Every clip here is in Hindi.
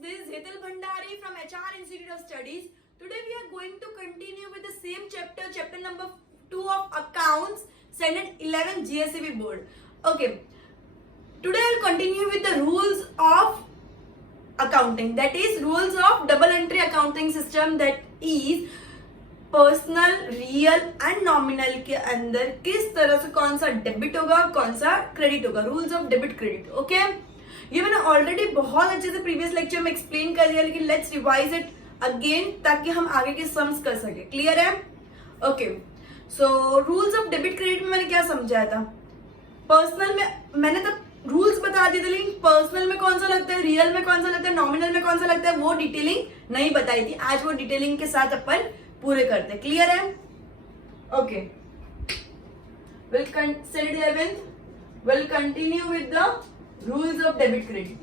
this Hetal Bhandari from HR Institute of Studies. Today we are going to continue with the same chapter, chapter number 2 of Accounts, Standard 11 GSEB Board. Okay, today I'll continue with the rules of accounting, that is rules of double entry accounting system, that is personal, real and nominal के अंदर किस तरह से कौन सा डेबिट होगा, कौन सा क्रेडिट होगा, rules of debit credit. Okay, ये मैंने ऑलरेडी बहुत अच्छे से प्रीवियस लेक्चर में एक्सप्लेन कर दिया, लेकिन लेट्स रिवाइज इट अगेन ताकि हम आगे के सम्स कर सके. क्लियर है? Okay, so rules of debit credit में मैंने क्या समझाया था. पर्सनल में मैंने तब रूल्स बता दिए थे, लेकिन पर्सनल में कौन सा लगता है, रियल में कौन सा लगता है, नॉमिनल में कौन सा लगता है, वो डिटेलिंग नहीं बताई थी. आज वो डिटेलिंग के साथ अपन पूरे करते. क्लियर है? Okay, will study 11th will continue with the rules of debit credit.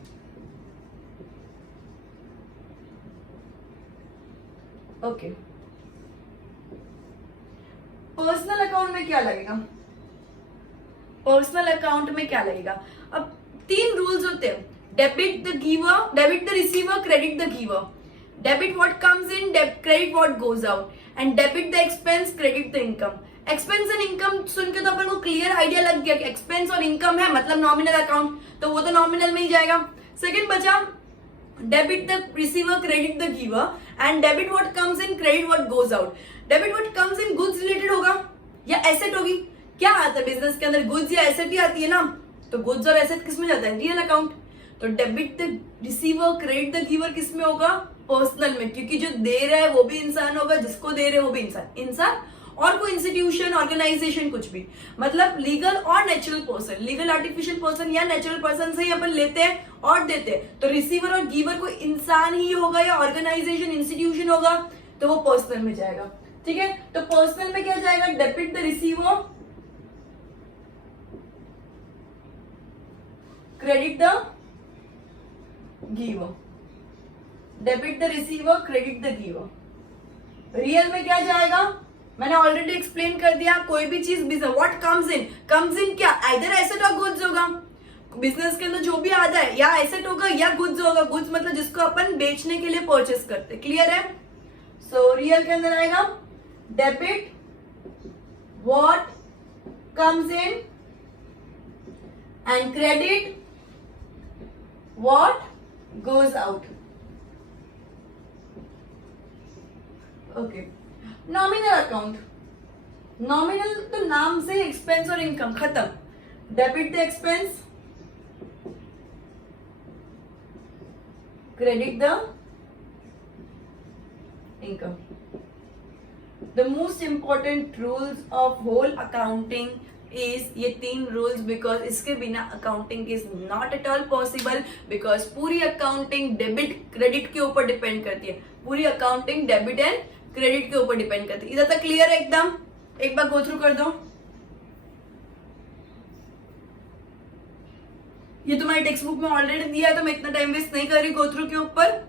Okay, personal account में क्या लगेगा, पर्सनल अकाउंट में क्या लगेगा. अब 3 रूल्स होते हैं. Debit the giver, debit the receiver, credit the giver. Debit what comes in, credit what goes out, and debit the expense, credit the income. Expense and income सुन के तो अपन को क्लियर आइडिया लग गया कि एक्सपेंस और इनकम है, मतलब नॉमिनल अकाउंट, तो वो तो नॉमिनल में ही जाएगा. सेकंड बचा debit the receiver, credit the giver, and debit what comes in, credit what goes out. Debit what comes in goods related होगा या एसेट होगी. क्या आता है बिजनेस के अंदर, गुड्स या एसेट ही आती है ना, तो गुड्स और एसेट किस में जाता है, रियल अकाउंट. तो debit the receiver, credit the giver किस में होगा, पर्सनल में, क्योंकि जो दे रहा है वो भी इंसान होगा, जिसको दे रहे हो वो भी इंसान और कोई इंस्टीट्यूशन, ऑर्गेनाइजेशन, कुछ भी, मतलब लीगल और natural person, legal artificial person या नेचुरल पर्सन से ही अपन लेते हैं और देते हैं. तो रिसीवर और गिवर कोई इंसान ही होगा या ऑर्गेनाइजेशन, इंस्टीट्यूशन होगा, तो वो पर्सनल में जाएगा. ठीक है, तो पर्सनल में क्या जाएगा, debit the receiver, credit the giver. Debit the receiver, credit the giver. Real में क्या जाएगा, मैंने ऑलरेडी एक्सप्लेन कर दिया. कोई भी चीज बिजनेस व्हाट कम्स इन क्या, आइदर एसेट और गुड्स होगा. बिजनेस के अंदर जो भी आता है या एसेट होगा या गुड्स होगा. गुड्स मतलब जिसको अपन बेचने के लिए परचेस करते. क्लियर है? सो रियल के अंदर आएगा debit what comes in and credit what goes out. Okay, nominal account. Nominal तो नाम से एक्सपेंस और इनकम खत्म. Debit the expense, credit the income. The most important rules of whole accounting is ये 3 रूल्स, बिकॉज इसके बिना accounting is not at all possible. Because पूरी अकाउंटिंग डेबिट क्रेडिट के ऊपर डिपेंड करती है. पूरी अकाउंटिंग डेबिट एंड क्रेडिट के ऊपर डिपेंड करती है. इधर तक क्लियर है एकदम? एक बार गो थ्रू कर दो. ये तुम्हारी टेक्स्ट बुक में ऑलरेडी दिया है, तो मैं इतना टाइम वेस्ट नहीं कर रही गो थ्रू के ऊपर.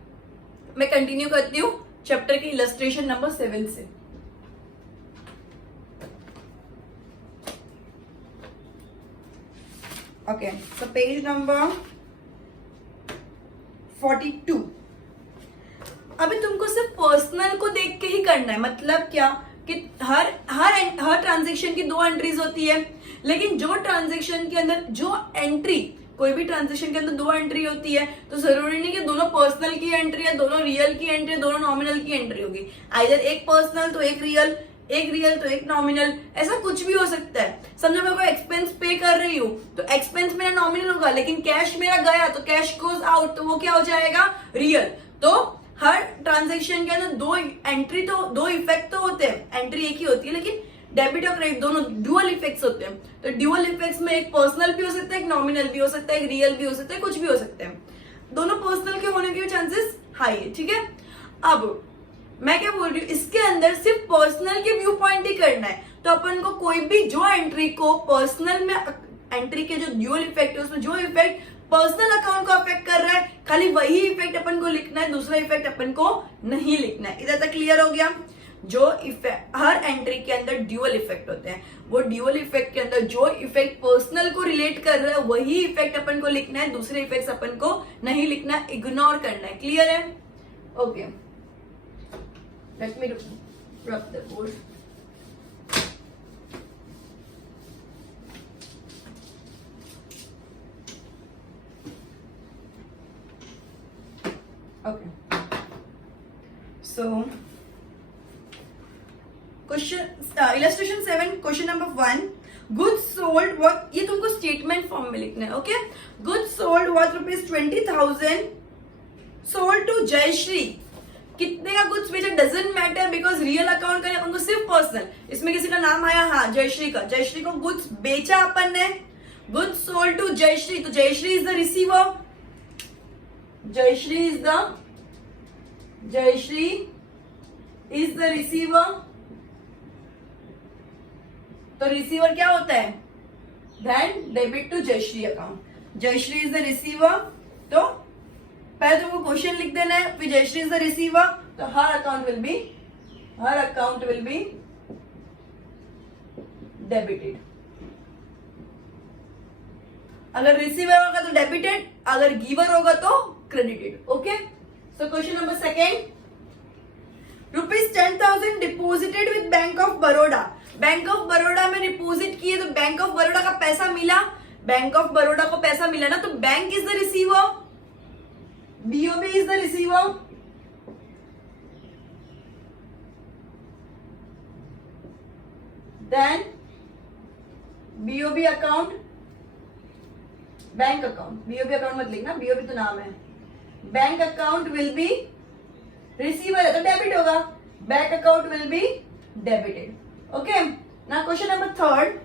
मैं कंटिन्यू करती हूँ चैप्टर की इलस्ट्रेशन नंबर 7 से. Okay, so page number 42. अभी तुमको सिर्फ पर्सनल को देख के ही करना है. मतलब क्या कि हर ट्रांजेक्शन की 2 एंट्रीज होती है, लेकिन जो ट्रांजेक्शन के अंदर जो एंट्री, कोई भी ट्रांजेक्शन के अंदर 2 एंट्री होती है, तो जरूरी नहीं कि दोनों पर्सनल की एंट्री है, दोनों रियल की एंट्री, दोनों नॉमिनल की एंट्री होगी. आइदर एक पर्सनल तो एक रियल, एक रियल तो एक नॉमिनल, ऐसा कुछ भी हो सकता है. समझो मैं कोई एक्सपेंस पे कर रही हूँ, तो एक्सपेंस मेरा नॉमिनल होगा, लेकिन कैश मेरा गया तो कैश गोज आउट, तो वो क्या हो जाएगा, रियल. तो हर ट्रांजेक्शन के अंदर 2 एंट्री तो 2 इफेक्ट तो होते हैं. एंट्री एक ही होती है, लेकिन डेबिट और क्रेडिट दोनों ड्यूअल इफेक्ट्स होते हैं. तो ड्यूअल इफेक्ट्स में एक पर्सनल भी हो सकता है, एक नॉमिनल भी हो सकता है, एक रियल भी हो सकता है, कुछ भी हो सकते हैं. दोनों पर्सनल के होने के चांसेस हाई है. ठीक है, अब मैं क्या बोल रही हूँ, इसके अंदर सिर्फ पर्सनल के व्यू पॉइंट ही करना है. तो अपन को कोई भी जो एंट्री को पर्सनल में, एंट्री के जो ड्यूअल इफेक्ट है उसमें जो इफेक्ट पर्सनल अकाउंट को अफेक्ट कर रहा है, खाली वही इफेक्ट अपन को लिखना है, दूसरा इफेक्ट अपन को नहीं लिखना है. इधर तक क्लियर हो गया? जो इफेक्ट हर एंट्री के अंदर ड्यूअल इफेक्ट होते हैं, वो ड्यूअल इफेक्ट के अंदर जो इफेक्ट पर्सनल को रिलेट कर रहा है वही इफेक्ट अपन को लिखना है, दूसरे इफेक्ट्स अपन को नहीं लिखना, इग्नोर करना है। क्लियर है? ओके, लेट मी रब the board. Okay. So, illustration 7, question number 1. Goods sold what? ये तुमको स्टेटमेंट फॉर्म में लिखना है। Okay, Goods sold worth ₹20,000 sold to Jayshree. कितने का गुड्स बेचा doesn't matter, because real account करें अपन को सिर्फ पर्सनल। इसमें किसी का नाम आया, हाँ जयश्री का, जयश्री को गुड्स बेचा अपन ने। गुड्स सोल्ड टू जयश्री, तो Jayshree is the receiver, Jayshree is the receiver. तो रिसीवर क्या होता है? Then debit to Jayshree account. Jayshree is the receiver, तो पहले तुमको क्वेश्चन लिख देना है, फिर जयश्री इज द रिसीवर, तो हर अकाउंट विल बी डेबिटेड। अगर रिसीवर होगा तो डेबिटेड, अगर गिवर होगा तो credited. Okay, so question number 2, ₹10,000 deposited with bank of Baroda. Bank of Baroda में डिपोजिट किए तो बैंक ऑफ बड़ौदा का पैसा मिला, बैंक ऑफ बड़ौदा को पैसा मिला ना, तो bank is the receiver, BOB is the receiver. Then BOB account, bank account, BOB account मत लिखना, BOB तो नाम है। Bank account will be, receiver है तो डेबिट होगा, bank account will be debited. Okay, now question number 3,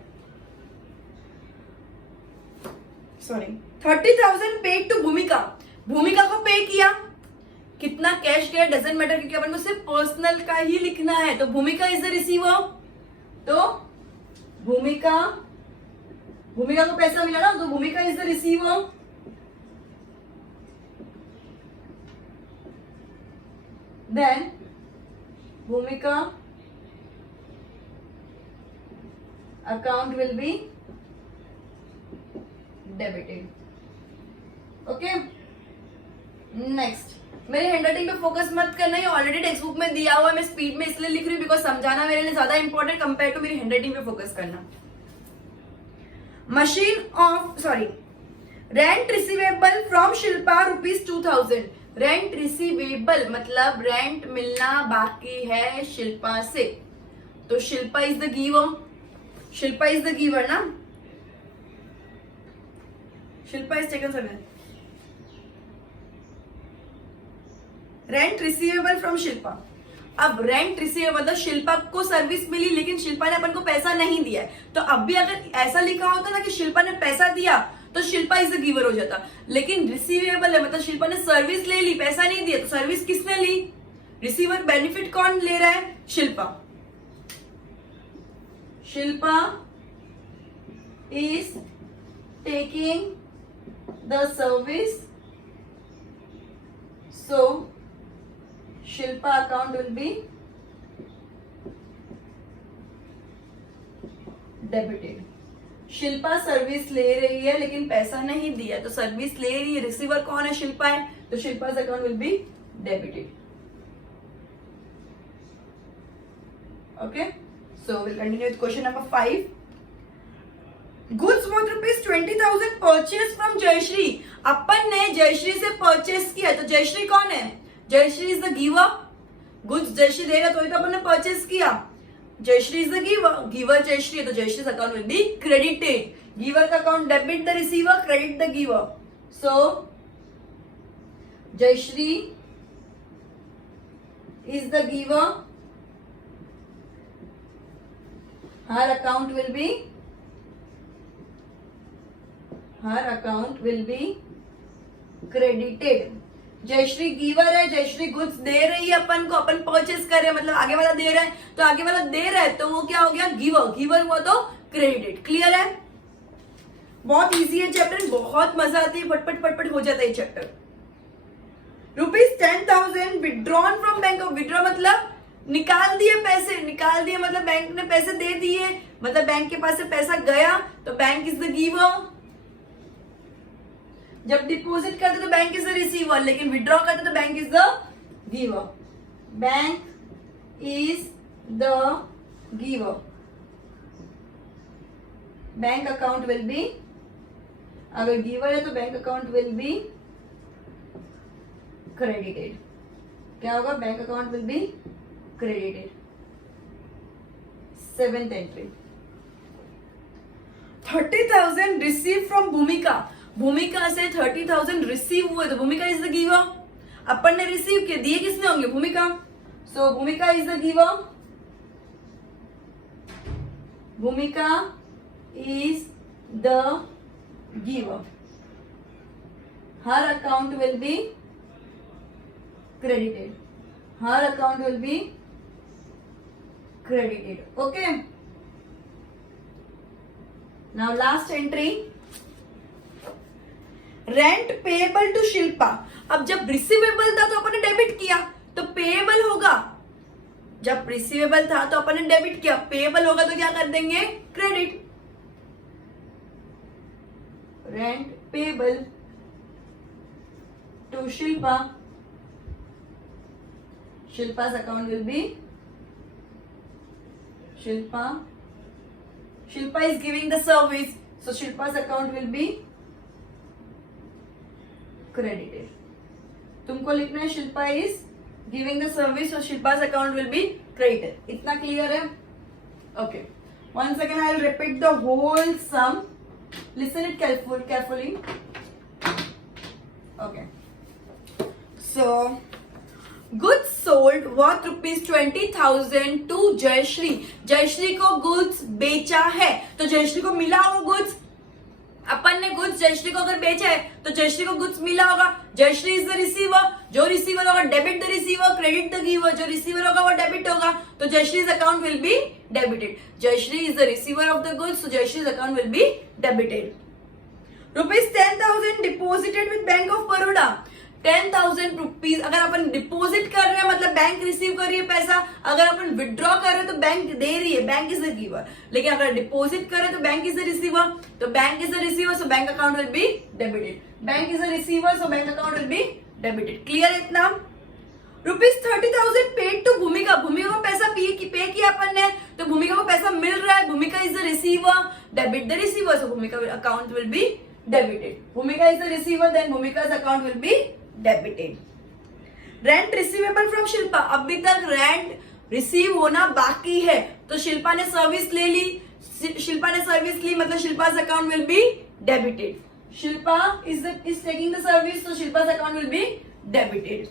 30,000 paid to Bhumika. Bhumika को पे किया, कितना कैश गया डजंट मैटर, क्योंकि अपन को सिर्फ पर्सनल का ही लिखना है। तो भूमिका इज द रिसीवर, तो भूमिका को पैसा मिला ना, तो Bhumika is the receiver. Then भूमिका account will be debited. Okay, next, मेरे हैंडराइटिंग पे फोकस मत करना, ये ऑलरेडी टेक्स्ट बुक में दिया हुआ है, मैं स्पीड में इसलिए लिख रही हूँ बिकॉज समझाना मेरे लिए ज्यादा इंपॉर्टेंट कंपेयर टू मेरी हैंडराइटिंग पे फोकस करना। Rent receivable from Shilpa ₹2,000। Rent receivable मतलब रेंट मिलना बाकी है शिल्पा से, तो Shilpa is the giver, Shilpa is the giver ना, Shilpa is taken service. Rent receivable from Shilpa, अब रेंट रिसीवेबल मतलब शिल्पा को सर्विस मिली लेकिन शिल्पा ने अपन को पैसा नहीं दिया है, तो अब भी अगर ऐसा लिखा होता ना कि शिल्पा ने पैसा दिया तो शिल्पा इज द गिवर हो जाता, लेकिन रिसीवेबल है मतलब शिल्पा ने सर्विस ले ली, पैसा नहीं दिया, तो सर्विस किसने ली? रिसीवर, बेनिफिट कौन ले रहा है? Shilpa. Shilpa is taking the service, so Shilpa account will be debited. Shilpa service ले रही है लेकिन पैसा नहीं दिया, तो सर्विस ले रही है, रिसीवर कौन है? शिल्पा है, तो Shilpa's account will be debited. Okay, so will continue with question number 5। Goods worth ₹20,000 purchase from Jayshree. अपन ने जयश्री से परचेज किया, तो जयश्री कौन है? Jayshree is the giver, goods Jayshree देगा तो अपन ने परचेज किया, Jayshree is the giver, giver Jayshree है तो Jayshree account will be credited. Giver का account debit the receiver, credit the giver, so Jayshree is the giver, her account will be credited. Jayshree giver है, जयश्री गुड्स दे रही है अपन को, अपन परचेस कर रहे हैं मतलब आगे वाला दे रहा है, तो आगे वाला दे रहा है तो वो क्या हो गया? गिवर, गिवर हुआ तो क्रेडिटेड। क्लियर है? बहुत इजी है चैप्टर, बहुत मजा आती है, फटफट फटफट हो जाता है chapter. ₹10,000 withdrawn from bank of, withdraw मतलब निकाल दिए पैसे, निकाल दिए मतलब बैंक ने पैसे दे दिए, मतलब बैंक के पास से पैसा गया, तो बैंक इज द गिवर। जब डिपॉजिट करते तो बैंक इज द रिसीवर, लेकिन विड्रॉ करते तो bank is the giver. Bank is the giver. Bank account will B, अगर गिवर है तो bank account will be credited. क्या होगा? Bank account will be credited. 7th entry, 30,000 receive from भूमिका। भूमिका से 30,000 रिसीव हुए, तो भूमिका इज द गिवर। अपन ने रिसीव किए, दिए किसने होंगे? भूमिका। सो भूमिका इज द गिवर। भूमिका is the giver. Her account will be credited. Her account will be credited. Okay. Now last entry. Rent payable to Shilpa. अब जब रिसीवेबल था तो अपन ने डेबिट किया, तो पेएबल होगा। जब रिसीवेबल था तो अपन ने डेबिट किया, पेएबल होगा तो क्या कर देंगे? Credit. Rent payable to Shilpa, Shilpa's account will be, Shilpa is giving the service, so Shilpa's account will be credited. तुमको लिखना है Shilpa is giving the service, so Shilpa's account will be credited. इतना क्लियर है? Okay. Once again I will repeat the whole sum. Listen it carefully. Okay. So goods sold worth ₹20,000 to Jayshree. Jayshree को गुड्स बेचा है, तो जयश्री को मिला होगा गुड्स। अपन ने गुड्स जयश्री को अगर बेचा है तो जयश्री को गुड्स मिला होगा। जयश्री इज द रिसीवर, जो रिसीवर होगा debit the receiver, credit the giver. जो रिसीवर होगा वो डेबिट होगा, तो Jayshree's account will be debited. Jayshree is the receiver of the goods, so Jayshree's account will be debited. ₹10,000 deposited with bank of Baroda. 10,000 rupees अगर अपन डिपॉजिट कर रहे हैं मतलब बैंक रिसीव कर रही है पैसा, अगर अपन विड्रॉ कर रहे हैं तो बैंक दे रही है, बैंक इज द गिवर। लेकिन अगर डिपॉजिट कर रहे हैं तो बैंक इज द रिसीवर, तो bank is the receiver, so bank account will be debited. Bank is the receiver, so bank account will be debited. Clear इतना? ₹30,000 पेड टू भूमिका। भूमिका को पैसा पे किया अपन ने, तो भूमिका को पैसा मिल रहा है। Bhumika is the receiver, debit the receiver, so Bhumika account will be debited. Bhumika is the receiver, then Bhumika's account will be debited. Rent receivable from Shilpa. अभी तक रेंट रिसीव होना बाकी है, तो शिल्पा ने सर्विस ले ली। शिल्पा ने सर्विस ली मतलब Shilpa's account will be debited. Shilpa is taking the service, तो Shilpa's account will be debited.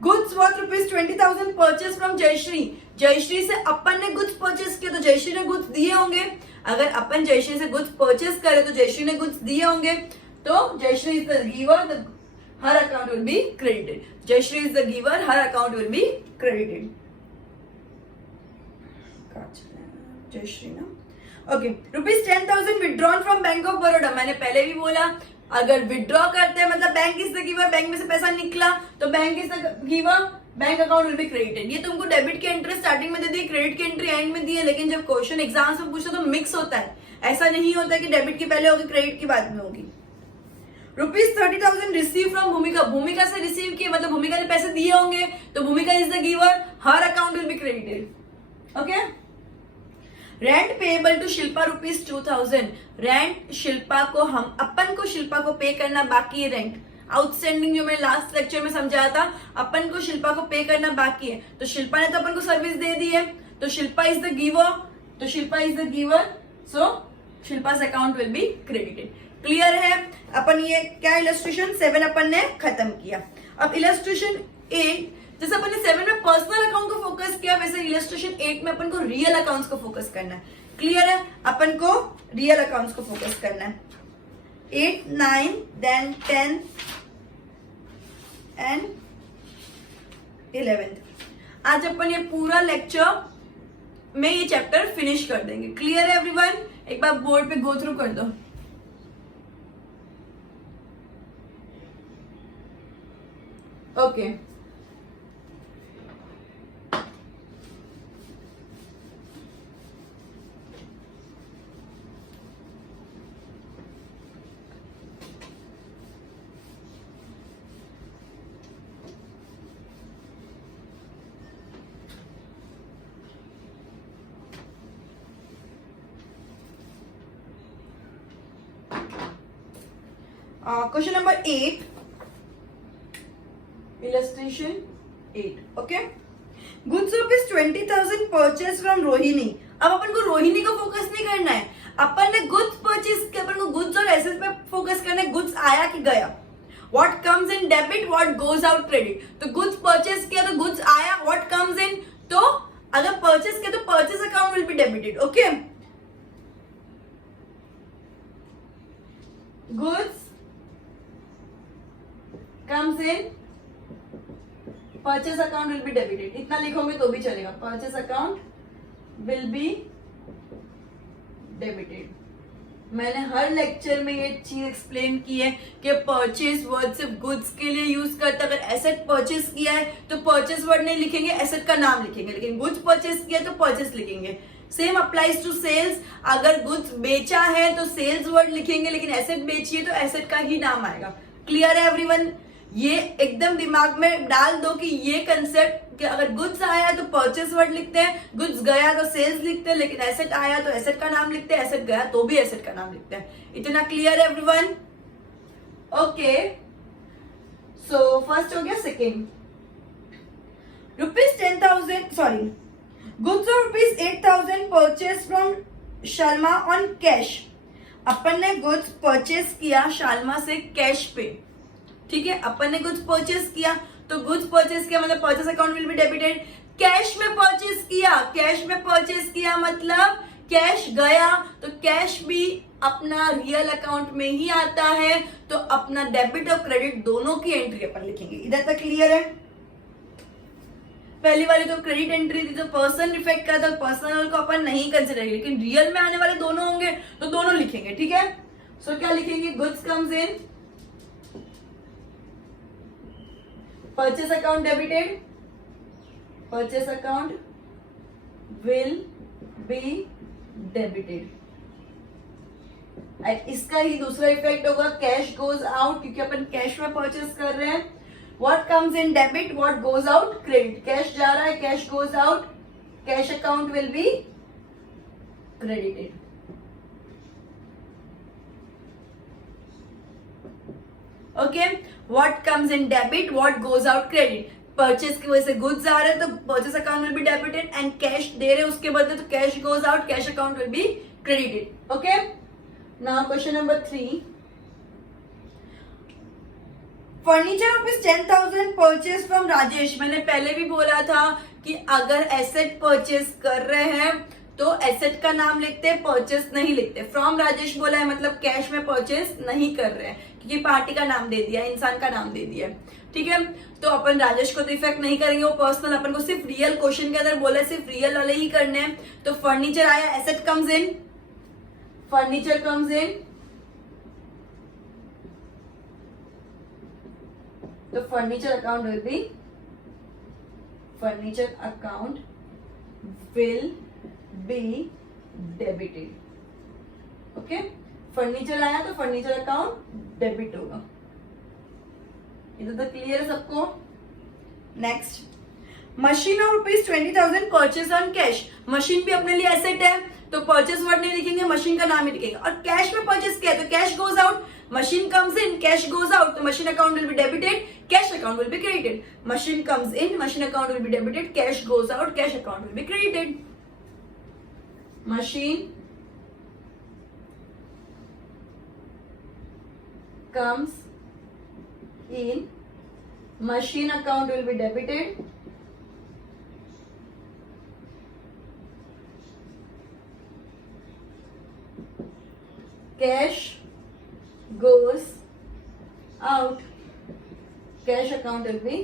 Goods worth ₹20,000 purchase from Jayshree. Jayshree से अपन ने गुड्स परचेस किया, तो जयश्री ने गुड्स दिए होंगे। अगर अपन जयश्री से गुड्स परचेस करें तो जयश्री ने गुड्स दिए होंगे, तो Jayshree is the giver, her account will be credited. Jayashree is the giver, her account will be credited. Jayashree ना? Okay. ₹10,000 withdrawn from Bank of Baroda. मैंने पहले भी बोला, अगर विड्रॉ करते हैं मतलब bank is the giver, bank में से पैसा निकला तो bank is the giver, bank account will be credited. ये तुमको डेबिट की एंट्री स्टार्टिंग में दे दी, क्रेडिट की एंट्री एंड में दी है, लेकिन जब क्वेश्चन एग्जाम्स में पूछते तो मिक्स होता है। ऐसा नहीं होता कि डेबिट की पहले होगी क्रेडिट की बाद में होगी। ₹30,000 रिसीव फ्रॉम भूमिका। भूमिका से रिसीव किए मतलब भूमिका ने पैसे दिए होंगे, तो Bhumika is the giver, her account will be credited. Okay. Rent payable to Shilpa ₹2,000। Rent Shilpa को अपन को शिल्पा को पे करना बाकी है। रेंट आउटस्टैंडिंग जो मैं लास्ट लेक्चर में समझाया था, अपन को शिल्पा को पे करना बाकी है, तो शिल्पा ने तो अपन को सर्विस दे दी है, तो शिल्पा इज द गिवर, तो Shilpa is the giver, so Shilpa's account will be credited. Clear है? अपन ये क्या इलस्ट्रेशन 7 अपन ने खत्म किया। अब इलस्ट्रेशन 8, जैसे अपन ने 7 में पर्सनल अकाउंट को फोकस किया, वैसे इलस्ट्रेशन 8 में अपन को रियल अकाउंट्स को फोकस करना है। क्लियर है? अपन को रियल अकाउंट्स को फोकस करना है। 8, 9, देन 10 एंड 11। आज अपन ये पूरा लेक्चर में ये चैप्टर फिनिश कर देंगे। क्लियर है एवरीवन? एक बार बोर्ड पे गो थ्रू कर दो। Okay. Question number 8, illustration 8. Okay, goods rupees 20,000 purchase from Rohini. अब अपन को रोहिणी को फोकस नहीं करना है, अपन ने गुड्स परचेज किया, अपन को गुड्स और एसेट्स पे फोकस करना है. गुड्स आया कि गया, what comes in debit, what goes out credit. तो गुड्स परचेज किया तो गुड्स आया, व्हाट कम्स इन, तो अगर परचेज किया तो purchase account will be debited. Okay, goods comes in, purchase account will be debited. इतना लिखोगे तो भी चलेगा, purchase account will be debited. मैंने हर लेक्चर में ये चीज एक्सप्लेन की है कि परचेज वर्ड सिर्फ गुड्स के लिए यूज करते. अगर एसेट परचेज किया है तो परचेज वर्ड नहीं लिखेंगे, एसेट का नाम लिखेंगे. लेकिन गुड्स परचेज किया तो परचेज लिखेंगे. Same applies to sales. अगर गुड्स बेचा है तो सेल्स वर्ड लिखेंगे, लेकिन एसेट बेची है तो एसेट का ही नाम आएगा. क्लियर है एवरीवन? ये एकदम दिमाग में डाल दो कि ये कंसेप्ट कि अगर गुड्स आया तो परचेस वर्ड लिखते हैं, गुड्स गया तो सेल्स लिखते हैं, लेकिन एसेट आया तो एसेट का नाम लिखते हैं, एसेट गया तो भी एसेट का नाम लिखते हैं. इतना क्लियर है एवरीवन? ओके, सो फर्स्ट हो गया. सेकेंड, रुपीज 10,000, सॉरी, गुड्स और rupees 8,000 purchase from Sharma on cash. अपन ने गुड्स परचेज किया शालमा से कैश पे. ठीक है, अपन ने गुड्स परचेज किया तो गुड्स परचेज किया मतलब purchase account will be debited. Cash में परचेज किया, कैश में परचेज किया मतलब कैश गया तो कैश भी अपना रियल अकाउंट में ही आता है, तो अपना डेबिट और क्रेडिट दोनों की एंट्री अपन लिखेंगे. इधर तक क्लियर है? पहली वाली तो क्रेडिट एंट्री थी, तो पर्सन इफेक्ट का था, पर्सनल को अपन नहीं कंसिडर करेंगे, लेकिन रियल में आने वाले दोनों होंगे तो दोनों लिखेंगे. ठीक है, सो क्या लिखेंगे? Goods comes in, purchase account debited, purchase account will be debited. इसका ही दूसरा इफेक्ट होगा, कैश गोज आउट, क्योंकि अपन कैश में परचेस कर रहे हैं. What comes in debit, what goes out credit. Cash जा रहा है, cash goes out, cash account will be credited. Okay, what comes in debit, what goes out credit. Purchase की वजह से गुड्स आ रहे हैं तो purchase account will be debited, and cash दे रहे उसके बदले तो cash goes out, cash account will be credited. Okay, now question number 3, furniture rupees 10,000 purchase from Rajesh. मैंने पहले भी बोला था कि अगर एसेट परचेज कर रहे हैं तो एसेट का नाम लिखते हैं, परचेस नहीं लिखते. फ्रॉम राजेश बोला है मतलब कैश में परचेस नहीं कर रहे हैं, क्योंकि पार्टी का नाम दे दिया, इंसान का नाम दे दिया. ठीक है, तो अपन राजेश को तो इफेक्ट नहीं करेंगे, वो पर्सनल. अपन को सिर्फ रियल क्वेश्चन के अंदर बोला है सिर्फ रियल वाले ही करने हैं. तो फर्नीचर आया, asset comes in, furniture comes in, तो furniture account will be, furniture account will be debited. Okay, furniture आया तो फर्नीचर अकाउंट डेबिट होगा. इधर तक क्लियर है सबको? नेक्स्ट, मशीन और rupees 20,000 purchase on cash. Machine भी अपने लिए एसेट है तो परचेज वर्ड नहीं लिखेंगे, मशीन का नाम ही लिखेंगे. और कैश में परचेज किया तो cash goes out, machine comes in, cash goes out, तो machine account will be debited, cash account will be credited. Machine comes in, machine account will be debited, cash goes out, cash account will be credited. Machine comes in, machine account will be debited, cash goes out, cash account will be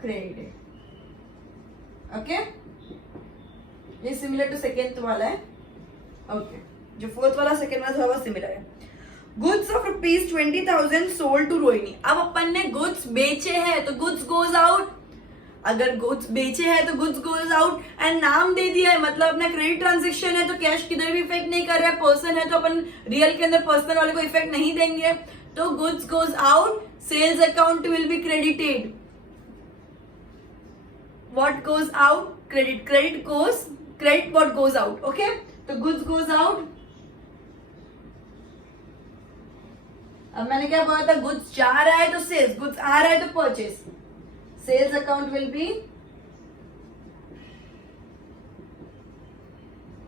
credited. Okay, ये सिमिलर टू सेकेंड वाला है. ओके, जो फोर्थ वाला सेकेंड वाला थोड़ा सिमिलर है. Goods of rupees 20,000 sold to Rohini. अब अपन ने गुड्स बेचे हैं तो गुड्स गोज आउट. अगर गुड्स बेचे हैं तो गुड्स गोज आउट, एंड नाम दे दिया है मतलब अपना क्रेडिट ट्रांजेक्शन है तो कैश किधर भी इफेक्ट नहीं कर रहा है. पर्सन है तो अपन रियल के अंदर पर्सनल वाले को इफेक्ट नहीं देंगे, तो goods goes out, sales account will be credited. What goes out? Credit. Credit goes, credit what goes out. Okay? So goods goes out, अब मैंने क्या बोला था, गुड्स जा रहा है तो सेल्स, गुड्स आ रहा है तो purchase, sales account will be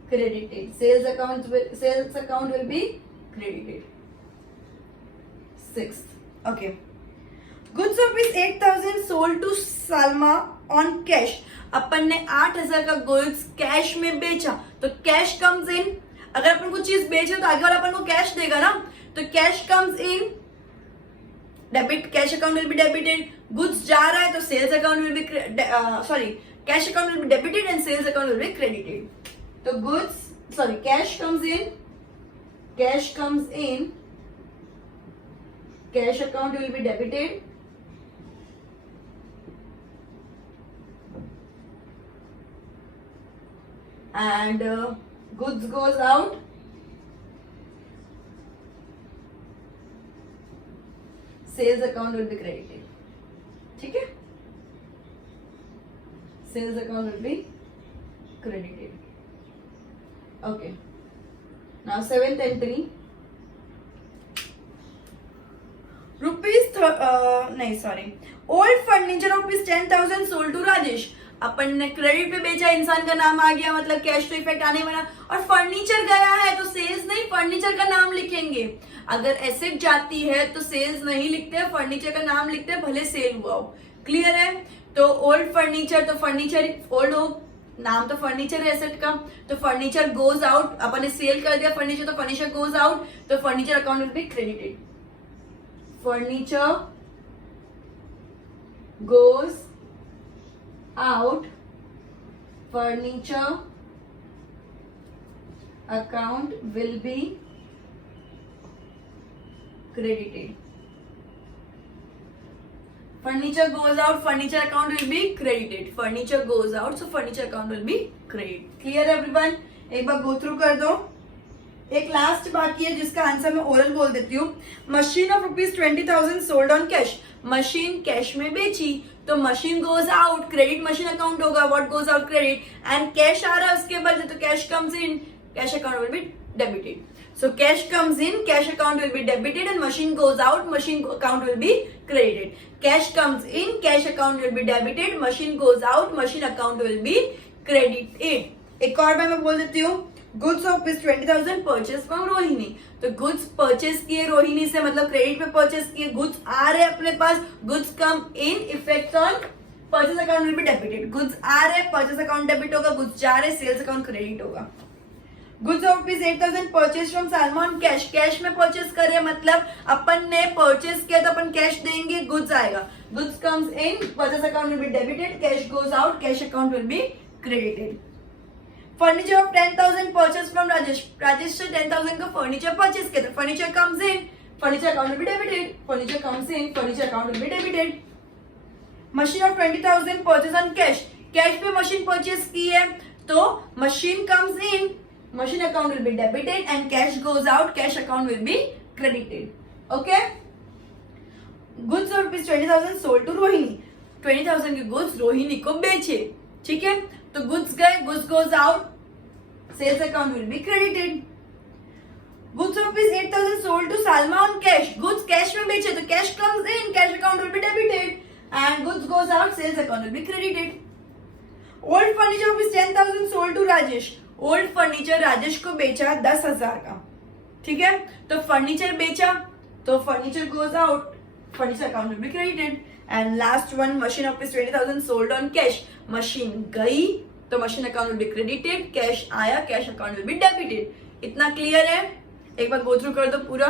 credited, sales account will be credited. Sixth, okay, goods of rupees 8,000 sold to Salma on cash. अपन ने 8,000 का गुड्स कैश में बेचा तो कैश कम्स इन, अगर अपन कुछ चीज बेचे तो आगे वाला अपन को कैश देगा ना, तो cash comes in debit, cash account will be debited. Goods जा रहा है तो sales account will be cash account will be debited and sales account will be credited. तो cash comes in, cash account will be debited, and goods goes out, sales account will be credited. ठीक है, sales account will be credited. Okay, now seventh entry, old furniture of rupees 10,000 sold to Rajesh. अपन ने क्रेडिट पे बेचा, इंसान का नाम आ गया, मतलब कैश तो इफेक्ट आने वाला, और फर्नीचर गया है तो सेल्स नहीं, फर्नीचर का नाम लिखेंगे. अगर एसेट जाती है तो सेल्स नहीं लिखते, फर्नीचर का नाम लिखते हैं, भले सेल हुआ हो. क्लियर है. तो ओल्ड फर्नीचर, तो फर्नीचर ओल्ड हो, नाम तो फर्नीचर है एसेट का, तो फर्नीचर गोज आउट, अपन ने सेल कर दिया फर्नीचर, तो फर्नीचर गोज आउट, तो furniture account will be credited. Furniture goes out, furniture account will be credited. Furniture goes out, furniture account will be credited. Furniture goes out, so furniture account will be credited. Clear everyone? एक बार go through कर दो. एक लास्ट बाकी है जिसका आंसर मैं ओरल बोल देती हूँ. Machine of rupees 20,000 sold on cash. Machine cash में बेची तो machine goes out, credit machine account होगा, what goes out credit, and cash आ रहा है उसके बदले तो cash comes in, cash account will be debited. So cash comes in, cash account will be debited, and machine goes out, machine account will be credited. Cash comes in, cash account will be debited, machine goes out, machine account will be credited. एक और बार मैं बोल देती हूँ. Goods of rupees 20,000 purchase from Rohini. तो goods purchase किए रोहिणी से, मतलब क्रेडिट पे purchase किए, goods आ रहे अपने पास, goods come in, effect on purchase account will be debited. Goods आ रहे, purchase account debit होगा, goods जा रहे, sales account credit होगा. Goods of rupees 8,000 purchase from Salma on cash. Cash में परचेस करे, मतलब अपन ने परचेस किया तो अपन कैश देंगे, गुड्स आएगा. Goods comes in, purchase account will be debited, cash goes out, cash account will be credited. Furniture of 10,000 purchase from Rajesh. Rajesh से 10,000 का फर्नीचर परचेस किया तो furniture comes in, furniture account will be debited. Furniture comes in, furniture account will be debited. Machine of 20,000 purchase on cash. Cash पे मशीन परचेस की है तो machine comes in, machine account will be debited, and cash goes out, cash account will be credited. Okay, goods of rupees 20,000 sold to Rohini. 20,000 के goods रोहिणी को बेचे. ठीक है, तो goods गए, goods goes out, sales account will be credited. Goods of rupees 8,000 sold to Salma on cash. Goods cash में बेचे तो cash comes in, cash account will be debited, and goods goes out, sales account will be credited. Old furniture of rupees 10,000 sold to Rajesh. Old furniture Rajesh को बेचा 10,000 का. ठीक है, तो फर्नीचर बेचा तो furniture goes out, furniture account will be credited. And last one, machine of 20,000 sold on cash. Machine गई तो machine account will be credited, cash आया, cash account will be debited. इतना क्लियर है? एक बार गो थ्रू कर दो पूरा.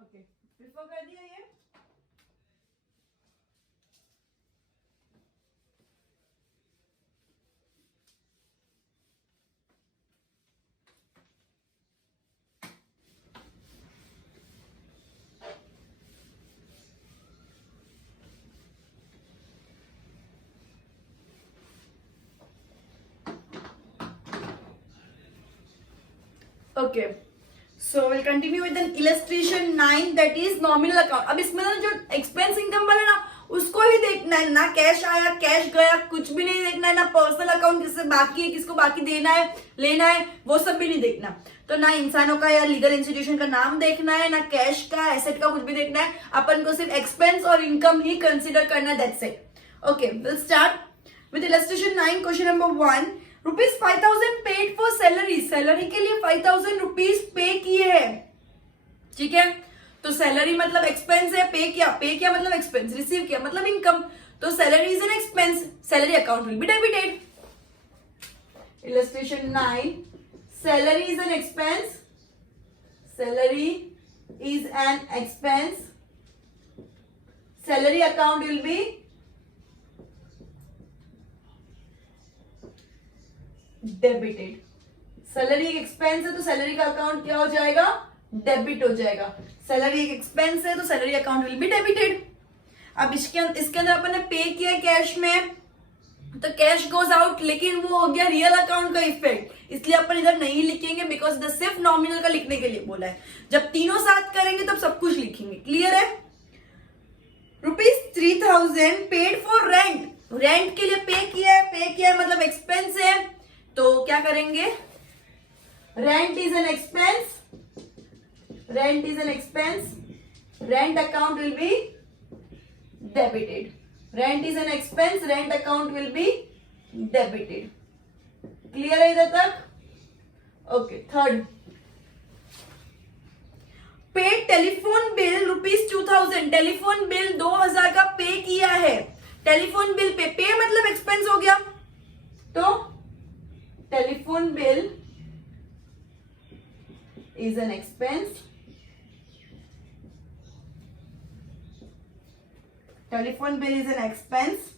ओके, प्रिफर कर दिया ये. Okay, so we'll continue with an illustration 9, that is nominal account. अब इसमें ना जो expense income वाला ना उसको ही देखना है, ना कैश आया कैश गया कुछ भी नहीं देखना है, ना पर्सनल अकाउंट किससे बाकी है किसको बाकी देना है लेना है वो सब भी नहीं देखना। तो ना इंसानों का या लीगल इंस्टीट्यूशन का नाम देखना है, ना कैश का एसेट का कुछ भी देखना है, अपन को सिर्फ एक्सपेंस और इनकम ही कंसिडर करना है, that's it. Okay, will start with illustration 9, question number 1। ₹5,000 paid for salary, salary के लिए 5,000 रुपीज पे किए हैं, ठीक है। तो सैलरी मतलब एक्सपेंस है, पे किया मतलब एक्सपेंस, रिसीव किया मतलब इनकम, तो salary is an expense, salary account will be debited. Illustration 9, salary is an expense, salary is an expense, salary account will be debited. Salary एक एक्सपेंस है तो सैलरी का अकाउंट क्या हो जाएगा, डेबिट हो जाएगा। सैलरी एक एक्सपेंस है तो salary account will be debited. अब इसके अंदर अपन ने पे किया कैश में तो कैश गोज आउट, लेकिन वो हो गया रियल अकाउंट का इफेक्ट, इसलिए अपन इधर नहीं लिखेंगे बिकॉज द सिर्फ नॉमिनल का लिखने के लिए बोला है। जब तीनों साथ करेंगे तब सब कुछ लिखेंगे, क्लियर है। ₹3,000 पेड फॉर रेंट, रेंट के लिए पे किया है मतलब एक्सपेंस है, तो क्या करेंगे, rent is an expense, rent is an expense, rent account will be debited, rent is an expense, rent account will be debited, clear है इधर तक। Okay, third, paid telephone bill ₹2,000, telephone bill 2,000 का पे किया है, टेलीफोन बिल पे मतलब एक्सपेंस हो गया, तो telephone bill is an expense, telephone bill is an expense,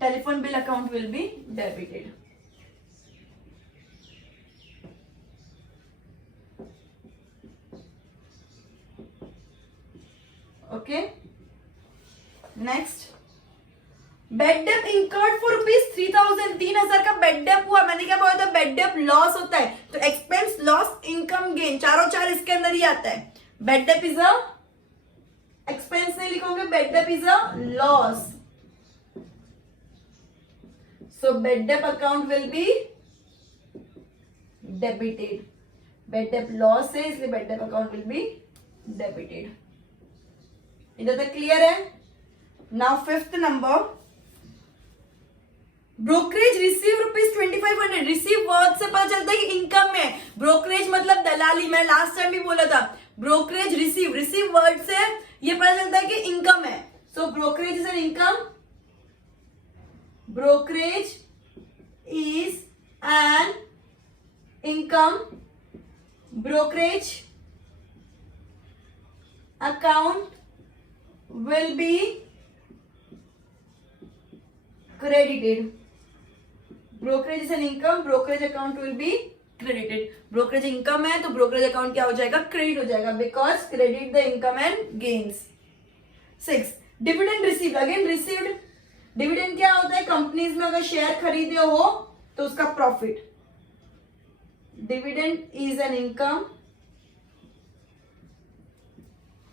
telephone bill account will be debited। okay, next, bad debt incurred for ₹3,000, 3,000 का बेड डेप हुआ, मैंने क्या बोला था, बेड डेप लॉस होता है, तो एक्सपेंस लॉस इनकम गेन चारों चार इसके अंदर ही आता है। Bad debt is a expense नहीं लिखोगे, bed debt is a loss, so bed debt account will be debited, bad debt loss है इसलिए bed debt account will be debited. इधर तक क्लियर है। Now fifth number, brokerage receive ₹2,500, receive word से पता चलता है कि इनकम है, ब्रोकरेज मतलब दलाली, मैं लास्ट टाइम भी बोला था, ब्रोकरेज रिसीव वर्ड से ये पता चलता है कि इनकम है, so brokerage is an income, brokerage is an income, brokerage account will be credited, brokerage is an income, brokerage account will be credited, brokerage income है तो brokerage account क्या हो जाएगा, credit हो जाएगा, because credit the income and gains। 6, dividend received, again received, dividend क्या होता है, कंपनीज में अगर शेयर खरीदे हो तो उसका profit, dividend is an income,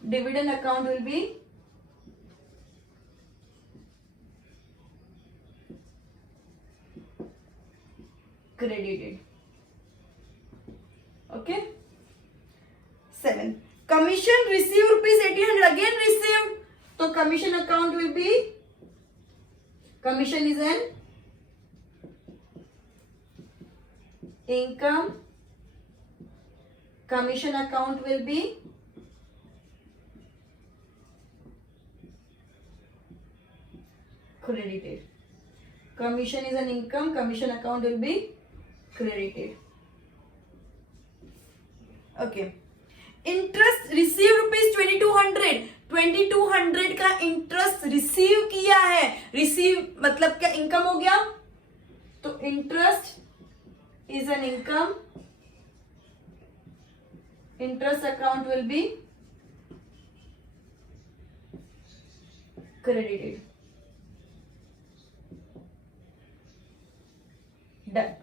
dividend account will be credited। okay, 7, commission received ₹1,800, again received, so commission account will be, commission is an income, commission account will be credited, commission is an income, commission account will be credited। okay, interest received ₹2,200, 2,200 का इंटरेस्ट रिसीव किया है, रिसीव मतलब क्या, इनकम हो गया, तो interest is an income, interest account will be credited। Done,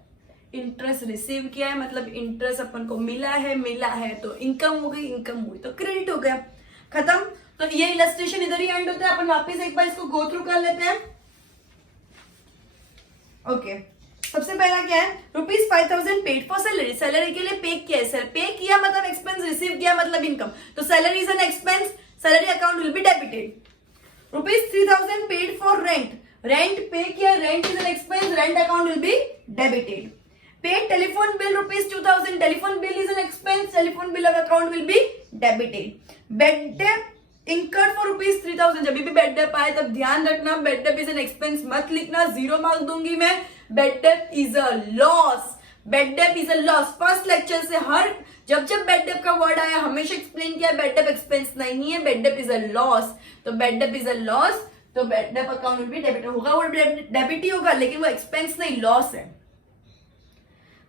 interest receive किया है मतलब इंटरेस्ट अपन को मिला है तो इनकम हो गई, इनकम हुई तो क्रेडिट हो गया, खत्म। तो ये इलस्ट्रेशन इधर ही एंड होता है। अपन वापस एक बार इसको गो थ्रू कर लेते हैं। ओके सबसे पहला क्या है, ₹5,000 पेड फॉर सैलरी। सैलरी के लिए पे किया है, पे किया मतलब एक्सपेंस, रिसीव किया मतलब इनकम। तो salary is an expense, salary account will be debited. ₹3,000 paid for rent, rent pay किया, rent is an expense, rent account will be debited. Paid telephone bill ₹2,000, telephone bill is an expense, telephone bill account will be debited. Bed date incurred for ₹3,000, जब भी बेड डेप आए तब ध्यान रखना bed debt is an expense मत लिखना, 0 मार्क दूंगी मैं। Bed debt is a loss, bed debt is a loss. First lecture से हर जब बेड डेप का वर्ड आया हमेशा एक्सप्लेन किया बेड डेप एक्सपेंस नहीं है, bad debt is a loss. तो bad debt is a loss, तो bad debt account will be debit होगा, वो डेबिट ही होगा लेकिन वो एक्सपेंस नहीं लॉस है।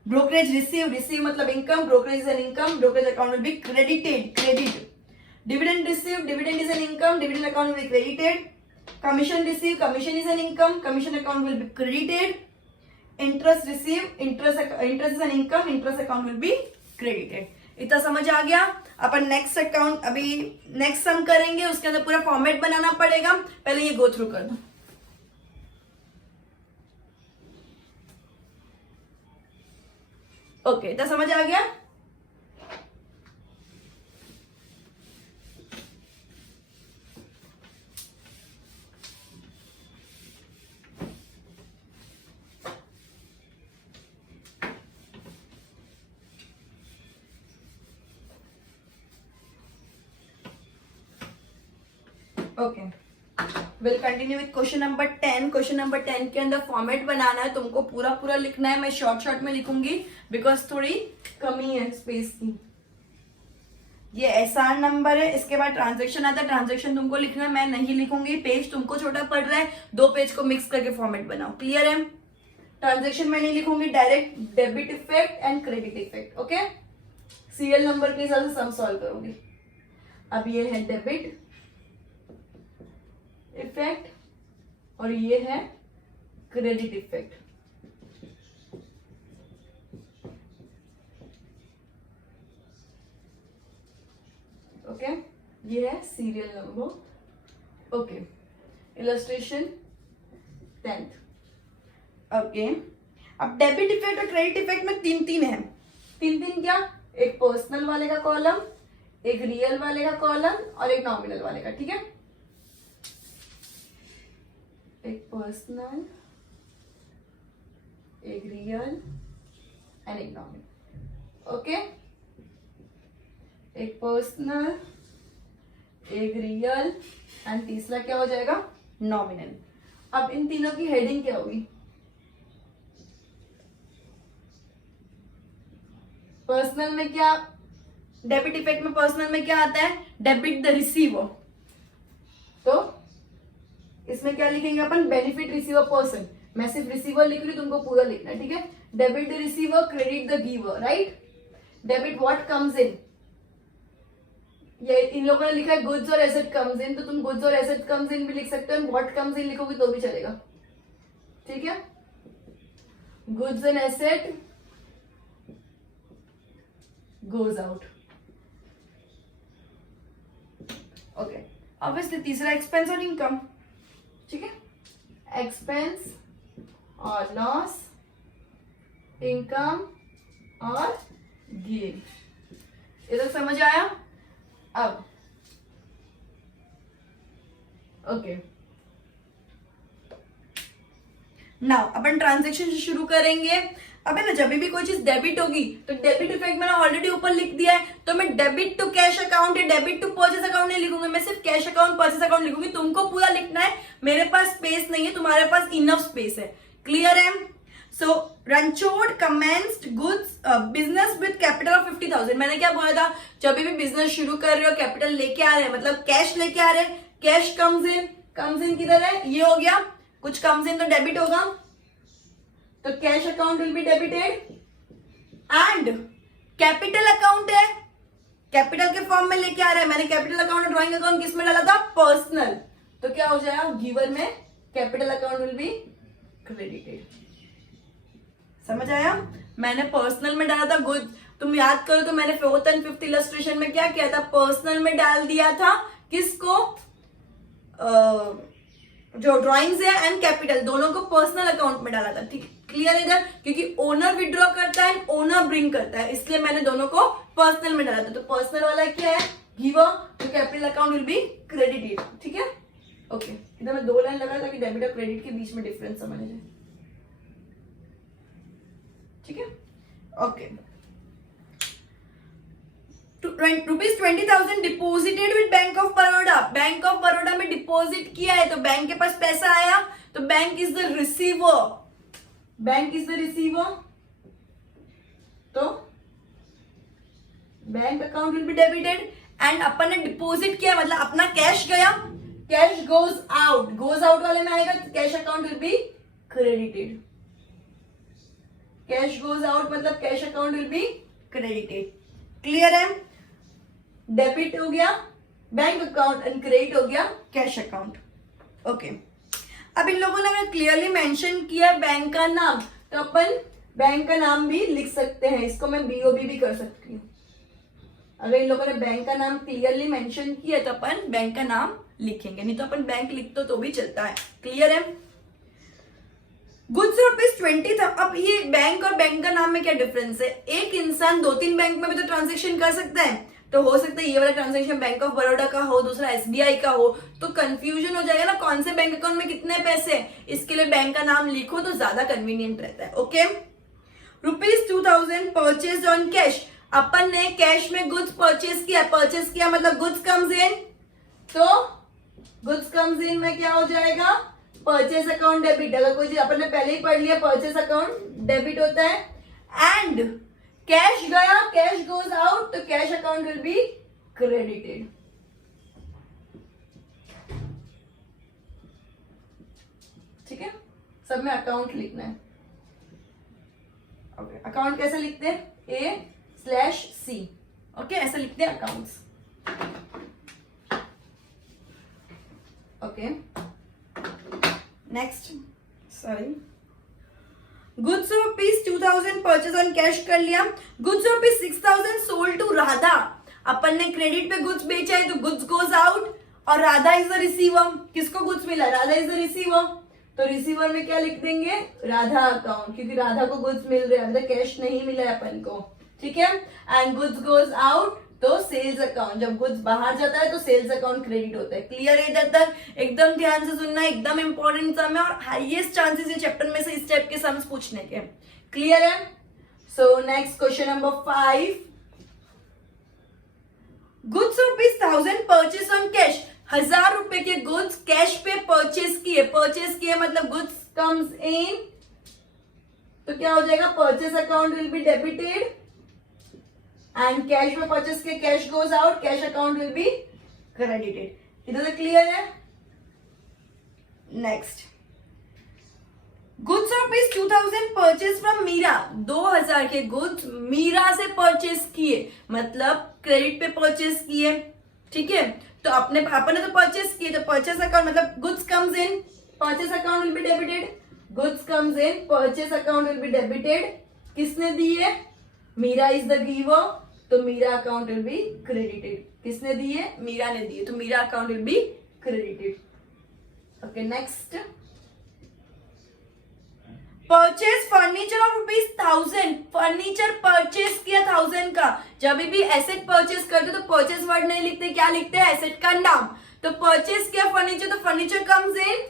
ब्रोकरेज रिसीव, रिसीव मतलब income, brokerage is an income, brokerage account will be credited, credit. Dividend received, dividend is an income, dividend account will be credited. Commission received, commission is an income, commission account will be credited. Interest received, interest is an income, interest account will be credited. इतना समझ आ गया। अपन नेक्स्ट अकाउंट अभी नेक्स्ट सम करेंगे, उसके अंदर पूरा फॉर्मेट बनाना पड़ेगा, पहले ये गो थ्रू कर दो। ओके इतना समझ आ गया। Okay will continue with question number 10। Question number 10 के अंदर फॉर्मेट बनाना है, तुमको पूरा पूरा लिखना है। मैं शॉर्ट में लिखूंगी बिकॉज थोड़ी कमी है स्पेस की। ये एसआर नंबर है, इसके बाद ट्रांजैक्शन आता है, ट्रांजैक्शन तुमको लिखना है, मैं नहीं लिखूंगी। पेज तुमको छोटा पड़ रहा है, 2 पेज को मिक्स करके फॉर्मेट बनाओ। क्लियर है? ट्रांजैक्शन मैं नहीं लिखूंगी, direct debit effect and credit effect. Okay serial number के हिसाब से सम सॉल्व करोगे। अब ये है डेबिट इफेक्ट और ये है क्रेडिट इफेक्ट। ओके ये है serial number. Okay illustration 10th। Okay अब डेबिट इफेक्ट और क्रेडिट इफेक्ट में 3 है। 3 क्या, एक पर्सनल वाले का कॉलम, एक रियल वाले का कॉलम और एक नॉमिनल वाले का। ठीक है, एक पर्सनल, एक रियल एंड एक नॉमिनल। ओके एक पर्सनल, एक रियल एंड तीसरा क्या हो जाएगा, नॉमिनल। अब इन तीनों की हेडिंग क्या होगी? पर्सनल में क्या, डेबिट इफेक्ट में पर्सनल में क्या आता है, डेबिट द रिसीवर। तो इसमें क्या लिखेंगे अपन, बेनिफिट रिसीवर पर्सन। मैं सिर्फ रिसीवर लिख रही हूं, तुमको पूरा लिखना है। ठीक है, debit the receiver, credit the giver. Right, debit what comes इन, ये इन लोगों ने लिखा है गुड्स और एसेट कम्स इन, तो तुम गुड्स और एसेट कम्स इन भी लिख सकते हो, व्हाट कम्स इन लिखोगे तो भी चलेगा। ठीक है, goods and asset goes out. Okay obviously तीसरा एक्सपेंस और इनकम। ठीक है, एक्सपेंस और लॉस, इनकम और गेन। इधर समझ आया? अब ओके नाउ अपन ट्रांजैक्शन से शुरू करेंगे। अब है ना, जब भी कोई चीज डेबिट होगी तो डेबिट इफेक्ट मैंने ऑलरेडी ऊपर लिख दिया है, तो मैं डेबिट टू कैश अकाउंट या डेबिट टू परचेस अकाउंट नहीं लिखूंगी, मैं सिर्फ कैश अकाउंट परचेस अकाउंट लिखूंगी। तुमको पूरा लिखना है, मेरे पास स्पेस नहीं है, तुम्हारे पास इनफ स्पेस है। क्लियर है? So Ranchhod commenced goods business with capital of 50,000। मैंने क्या बोला था, जब भी बिजनेस शुरू कर रहे हो कैपिटल लेके आ रहे हैं, मतलब कैश लेके आ रहे हैं, कैश कम्स इन किधर है, ये हो गया, कुछ कम्स इन तो डेबिट होगा, तो cash account will be debited. And capital account है, कैपिटल के फॉर्म में लेके आ रहा है, मैंने कैपिटल अकाउंट और ड्राइंग अकाउंट किस में डाला था, पर्सनल, तो क्या हो जाएगा, गिवर में capital account will be credited. समझ आया? मैंने पर्सनल में डाला था गुड्स, तुम याद करो तो मैंने 4th and 5th इलस्ट्रेशन में क्या किया था, पर्सनल में डाल दिया था किसको? जो ड्राइंग्स है एंड कैपिटल दोनों को पर्सनल अकाउंट में डाला था। ठीक, क्लियर है इधर? क्योंकि ओनर विड्रॉ करता है एंड ओनर ब्रिंग करता है, इसलिए मैंने दोनों को पर्सनल में डाला था। तो पर्सनल वाला क्या है? गिवर, तो capital account will be credited. ठीक है, ओके। इधर मैं 2 लाइन लगा ताकि डेबिट और क्रेडिट के बीच में डिफरेंस समझ जाए। ठीक है, okay. ₹20,000 deposited with bank of Baroda. Bank of Baroda में डिपॉजिट किया है, तो बैंक के पास पैसा आया, तो bank is the receiver. Bank is the receiver, तो bank account will be debited. And अपन ने डिपॉजिट किया मतलब अपना कैश गया, cash goes out, goes out वाले में आएगा, cash account will be credited. Cash goes out मतलब cash account will be credited. Clear है? डेबिट हो गया बैंक अकाउंट एंड क्रेडिट हो गया कैश अकाउंट। ओके, अब इन लोगों ने अगर क्लियरली मेंशन किया बैंक का नाम, तो अपन बैंक का नाम भी लिख सकते हैं। इसको मैं बीओबी भी कर सकती हूँ। अगर इन लोगों ने बैंक का नाम क्लियरली मेंशन किया तो अपन बैंक का नाम लिखेंगे, नहीं तो अपन बैंक लिख तो भी चलता है। क्लियर है? गुड्स ₹20,000। अब ये बैंक और बैंक का नाम में क्या डिफरेंस है? एक इंसान 2-3 बैंक में भी तो ट्रांजेक्शन कर सकता है, तो हो सकता है ये वाला ट्रांजेक्शन बैंक ऑफ बड़ौदा का हो, दूसरा एसबीआई का हो, तो कंफ्यूजन हो जाएगा ना कौन से बैंक अकाउंट में कितने पैसे। इसके लिए बैंक का नाम लिखो तो ज्यादा कन्वीनियंट रहता है। Okay, ₹2,000 purchase on cash. अपन ने कैश में गुड्स परचेज किया मतलब गुड्स कम्स इन, तो गुड्स कम्स इन में क्या हो जाएगा? Purchase account debit. अगर कोई चीज अपन ने पहले ही पढ़ लिया, परचेज अकाउंट डेबिट होता है। एंड कैश गया, कैश गोज आउट, तो cash account will be credited. ठीक है, सब में अकाउंट लिखना है। ओके, अकाउंट कैसे लिखते हैं? A/C। ओके, ऐसे लिखते हैं accounts. Okay, next, sorry, goods ₹2,000 purchase on cash कर लिया। Goods ₹6,000 sold to Radha. अपन ने क्रेडिट पे गुड्स बेचा है, तो गुड्स गोज आउट और राधा इज द रिसीवर। किसको गुड्स मिला? राधा इज द रिसीवर, तो रिसीवर में क्या लिख देंगे? राधा अकाउंट, क्योंकि राधा को गुड्स मिल रहे हैं, कैश नहीं मिला है अपन को। ठीक है, एंड गुड्स गोज आउट, तो सेल्स अकाउंट। जब गुड्स बाहर जाता है तो सेल्स अकाउंट क्रेडिट होता है। क्लियर है इधर तक? एकदम ध्यान से सुनना, एकदम इंपॉर्टेंट सम है और हाईएस्ट चांसेस ये चैप्टर में से इस टाइप के सम्स पूछने के। क्लियर है? So next question number 5। Goods ₹1,000 purchase on cash. 1,000 रुपए के गुड्स कैश पे परचेज किए मतलब गुड्स कम्स इन, तो क्या हो जाएगा? Purchase account will be debited and cash में परचेज के cash goes out, cash account will be credited. इधर से क्लियर है? Next, goods ₹2,000 purchase from Meera. 2,000 के गुड्स मीरा से परचेज किए मतलब क्रेडिट पे परचेज किए। ठीक है, तो अपने तो परचेज किए, तो परचेज अकाउंट मतलब goods comes in, purchase account will be debited. Goods comes in, purchase account will be debited. किसने दिए? मीरा इज द गिवर, तो Meera account will be credited. किसने दिए? मीरा ने दिए, तो Meera account will be credited. Okay, next, purchase furniture of ₹1,000। Furniture purchase किया 1,000 का। जब भी एसेट परचेज करते तो परचेज वर्ड नहीं लिखते, क्या लिखते हैं? एसेट का नाम। तो परचेज किया फर्नीचर, तो फर्नीचर कम्स इन,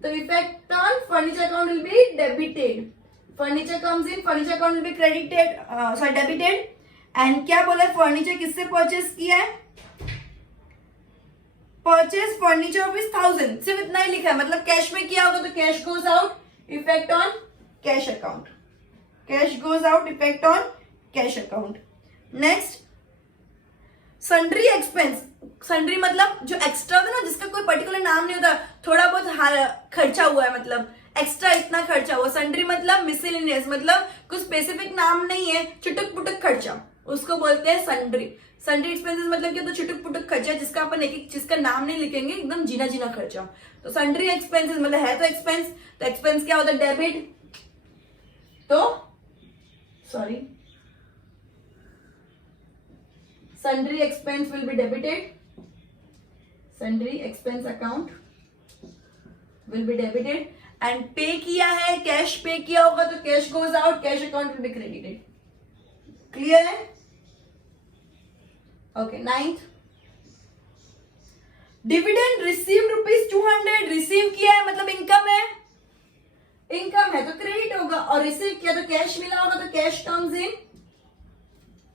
तो effect on furniture account will be debited. Furniture comes in, furniture account will be credited, sorry debited. And क्या बोला? फर्नीचर किससे परचेज किया है? परचेज फर्नीचर ₹1,000, सिर्फ इतना ही लिखा है, मतलब कैश में किया होगा तो cash goes out, effect on cash account. Cash goes out, effect on cash account. Next, sundry expense. Sundry मतलब जो एक्स्ट्रा होता है ना, जिसका कोई पर्टिकुलर नाम नहीं होता, थोड़ा बहुत खर्चा हुआ है, मतलब एक्स्ट्रा इतना खर्चा हुआ। सन्ड्री मतलब मिसलेनियस, मतलब कुछ स्पेसिफिक नाम नहीं है, चुटक पुटक खर्चा, उसको बोलते हैं सन्ड्री। सन्ड्री एक्सपेंसेस मतलब क्या? तो चुटक पुटक खर्चा जिसका अपन एक चीज का नाम नहीं लिखेंगे, एकदम जीना जीना खर्चा। तो सन्ड्री एक्सपेंसेस मतलब है तो एक्सपेंस, तो एक्सपेंस क्या होता है? डेबिट। तो sorry, sundry expense will be debited, sundry expense account will be debited, and पे किया है, कैश पे किया होगा तो cash goes out, cash account will be credited. Clear है? Okay. Ninth, dividend receive ₹200, receive किया है मतलब इनकम है, इनकम है तो क्रेडिट होगा, और रिसीव किया तो कैश मिला होगा तो कैश कम्स इन,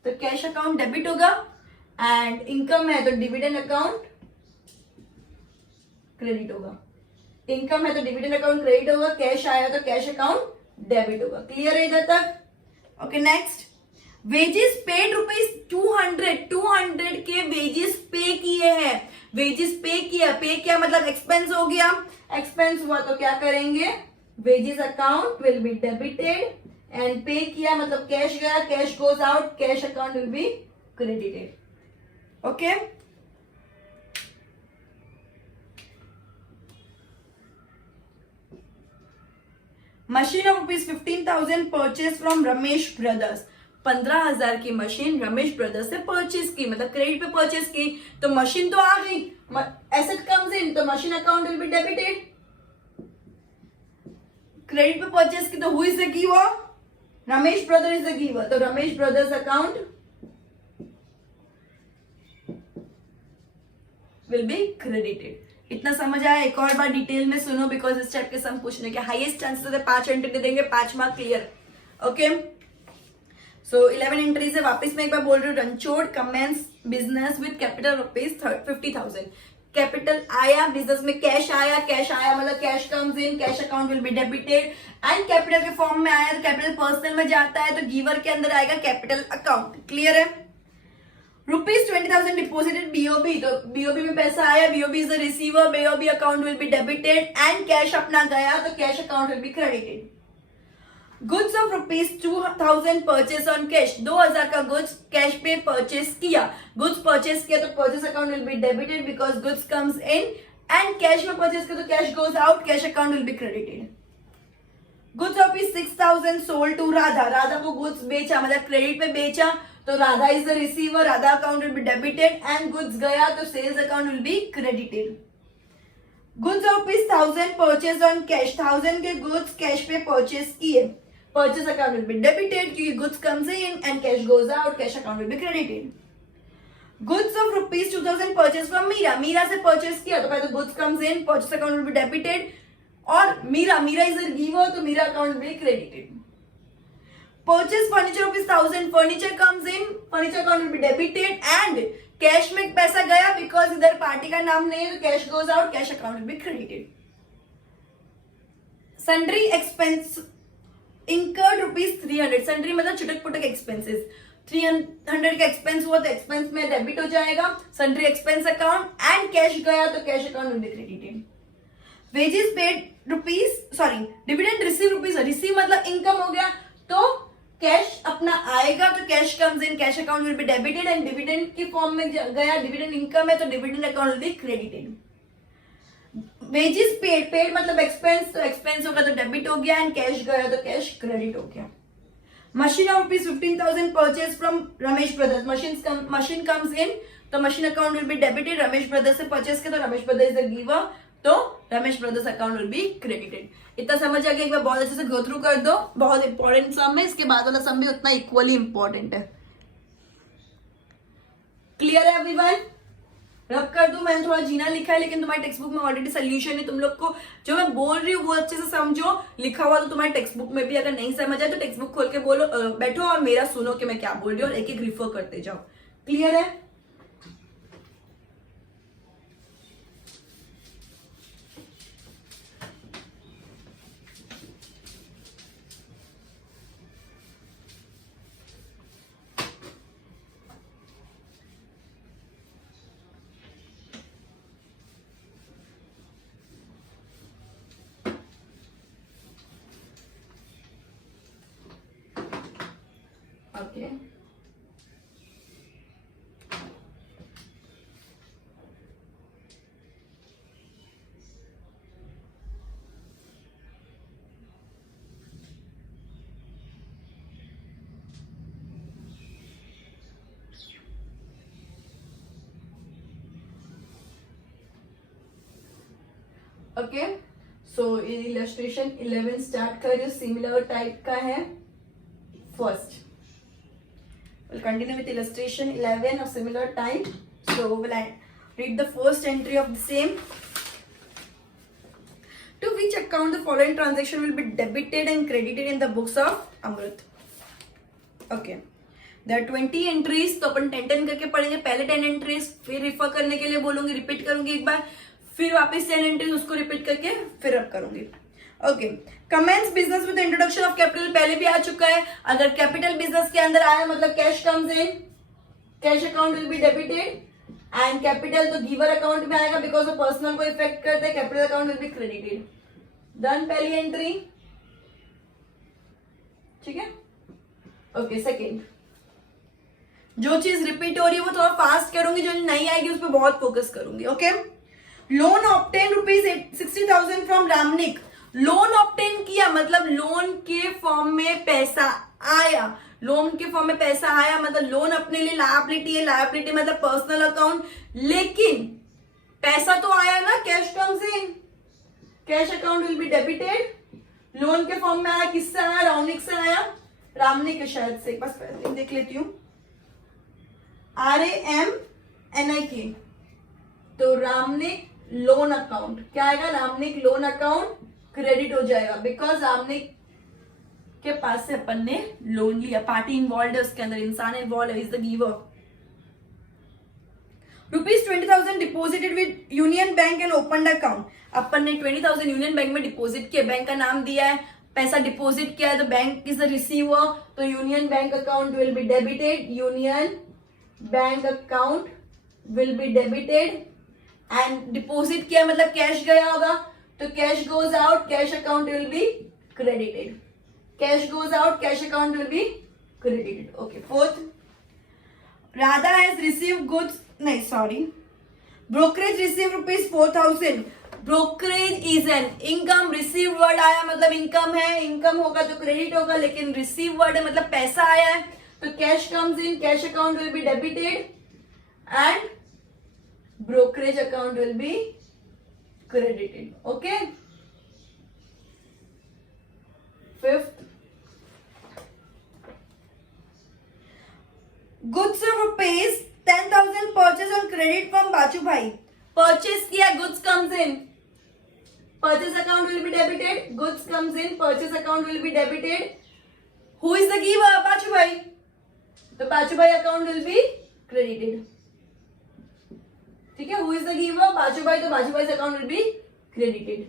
तो कैश अकाउंट डेबिट होगा, एंड इनकम है तो डिविडेंड अकाउंट क्रेडिट होगा. इनकम है तो डिविडेंड अकाउंट क्रेडिट होगा, कैश आया तो कैश अकाउंट डेबिट होगा. क्लियर है इधर तक? ओके. नेक्स्ट, वेजेस पेड ₹200, 200 के वेजेस पे किए हैं, वेजेस पे किया मतलब एक्सपेंस हो गया, एक्सपेंस हुआ तो क्या करेंगे, wages account will be debited, and पे किया मतलब कैश गया, cash goes out, cash account will be credited. Okay. Machine of ₹15,000 purchase from Ramesh brothers. 15,000 की मशीन रमेश ब्रदर्स से परचेज की, मतलब क्रेडिट पे परचेज की, तो मशीन तो आ गई, एसेट कम्स इन तो machine account will be debited. Credit पे परचेज की तो who is the giver, Ramesh brother is the giver, तो Ramesh brothers account will be credited. इतना समझ आया? एक और बार डिटेल में सुनो, बिकॉज इस टाइप के सम पूछने के हाईएस्ट चांसेस है 5 एंट्री देंगे, 5 mark. Clear? Okay. So 11 entries है. वापस मैं एक बार बोल रही हूँ, Ranchhod commences business with capital ₹50,000. Capital आया, बिजनेस में कैश आया, कैश आया मतलब cash comes in, cash account will be debited, and capital के फॉर्म में आया तो कैपिटल पर्सनल में जाता है तो गिवर के अंदर आएगा कैपिटल अकाउंट. क्लियर है? ₹20,000 डिपोजिटेड बीओबी, तो बीओबी में पैसा आया, BOB is the receiver, BOB account will be debited, and cash अपना गया तो cash account will be credited. Goods of ₹2,000 purchase on cash, 2,000 का गुड्स कैश पे परचेस किया, गुड्स परचेस किया तो purchase account will be debited because goods comes in, and cash में परचेस किया तो cash goes out, cash account will be credited. Goods of ₹6,000 sold to Radha, Radha को गुड्स बेचा मतलब क्रेडिट पे बेचा तो Radha is the receiver, Radha account will be debited, and goods गया तो sales account will be credited. Goods of ₹1,000 purchase on cash, 1,000 के गुड्स कैश पे परचेज किए, purchase account will be debited क्योंकि goods comes in and cash goes out, cash account will be credited. Goods of ₹2,000 purchase from Meera, Meera से परचेज किया तो पहले goods comes in, purchase account will be debited, और मीरा इज अ गिवर तो Meera account will be credited. Purchase furniture ₹1,000, furniture comes in, furniture account will be debited, and cash में पैसा गया बिकॉज इधर पार्टी का नाम नहीं है तो cash goes out, cash account will be credited. Sundry expense incurred ₹300, sundry मतलब चुटक पुटक एक्सपेंसेस, 300 का एक्सपेंस हुआ तो एक्सपेंस में डेबिट हो जाएगा, sundry expense account, and cash गया तो cash account will be credited. Wages paid dividend receive receive मतलब इनकम हो गया तो कैश अपना आएगा तो cash comes in, cash account will be debited, and dividend की फॉर्म में गया, डिविडेंड इनकम है तो dividend account will be credited. Wages paid मतलब एक्सपेंस, तो एक्सपेंस होगा तो डेबिट हो गया, एंड कैश गया तो कैश क्रेडिट हो गया. Machine of ₹15,000 purchase from Ramesh brothers, machine comes in तो machine account will be debited, Ramesh brothers से परचेज किया तो Ramesh brothers is the giver तो Ramesh brothers account will be credited. इतना समझ आ गया? एक बार बहुत अच्छे से गो थ्रू कर दो, बहुत इंपॉर्टेंट सम है, इसके बाद वाला सम भी उतना इक्वली इंपॉर्टेंट है. क्लियर है एवरीवन? रब कर दूं, मैंने थोड़ा जीना लिखा है लेकिन तुम्हारी टेक्स्ट बुक में ऑलरेडी सोल्यूशन है. तुम लोग को जो मैं बोल रही हूँ वो अच्छे से समझो, लिखा हुआ तो तुम्हारी टेक्स्ट बुक में भी, अगर नहीं समझ आए तो टेक्स्ट बुक खोल के बोलो, बैठो और मेरा सुनो कि मैं क्या बोल रही हूँ और एक एक रिफर करते जाओ. क्लियर है? Okay. ओके, सो ये इलस्ट्रेशन 11 स्टार्ट कर जो सिमिलर टाइप का है. First we'll continue with illustration 11 of similar type. So will I read the first entry of the same. To which account the following transaction will be debited and credited in the books of Amrut? Okay, there are 20 entries. तो अपन 10 करके पढ़ेंगे. पहले 10 entries फिर रिफर करने के लिए बोलूंगी, रिपीट करूंगी एक बार, फिर वापस 10 entries उसको रिपीट करके फिर अब करूंगी. Okay, commences business with introduction of capital पहले भी आ चुका है. अगर कैपिटल बिजनेस के अंदर आया मतलब cash comes in, cash account will be debited, and capital तो गिवर अकाउंट में आएगा बिकॉज वो पर्सनल को इफेक्ट करते हैं. Capital account will be credited. Done पहली एंट्री. ठीक है. ओके, सेकेंड, जो चीज रिपीट हो रही है वो थोड़ा फास्ट करूंगी, जो नहीं आएगी उस पर बहुत फोकस करूंगी. Okay, loan obtain ₹60,000 from Ramnik. Loan obtain किया मतलब लोन के फॉर्म में पैसा आया. लोन के फॉर्म में पैसा आया मतलब लोन अपने लिए लायबिलिटी है. लायबिलिटी मतलब पर्सनल अकाउंट, लेकिन पैसा तो आया ना, cash comes in, cash account will be debited. Loan के फॉर्म में आया, किससे आया? रामनिक से आया. रामनिक है शायद से, बस देख लेती हूं. RAMNIK, तो रामनिक लोन अकाउंट क्या आएगा? रामनिक लोन अकाउंट क्रेडिट हो जाएगा बिकॉज रामनिक के पास से अपन ने लोन लिया. पार्टी इन्वॉल्व है उसके अंदर, इंसान इन्वॉल्व है, is the giver. ₹20,000 deposited with union bank and open account. अपन ने 20,000 यूनियन बैंक में डिपॉजिट किया, बैंक का नाम दिया है, पैसा डिपॉजिट किया है, तो बैंक इज द रिसीवर, तो union bank account will be debited. Union bank account will be debited and deposit किया मतलब कैश गया होगा, तो cash goes out, cash account will be credited. Cash goes out, cash account will be credited. Okay, fourth, Radha has receive goods, नहीं sorry, brokerage receive ₹4,000. Brokerage is an income. Receive word आया मतलब इनकम है, इनकम होगा तो क्रेडिट होगा, लेकिन रिसीव वर्ड है मतलब पैसा आया है, तो cash comes in, cash account will be debited and brokerage account will be credited. Okay, fifth, goods of rupees 10,000 purchase on credit from Bachu bhai. Purchase किया, goods comes in, purchase account will be debited. Goods comes in, purchase account will be debited. Who is the giver? Bachu bhai. तो Bachu bhai account will be credited. ठीक है, हु इज द गिवर? बाजू भाई, तो बाजू भाई अकाउंट विल बी क्रेडिटेड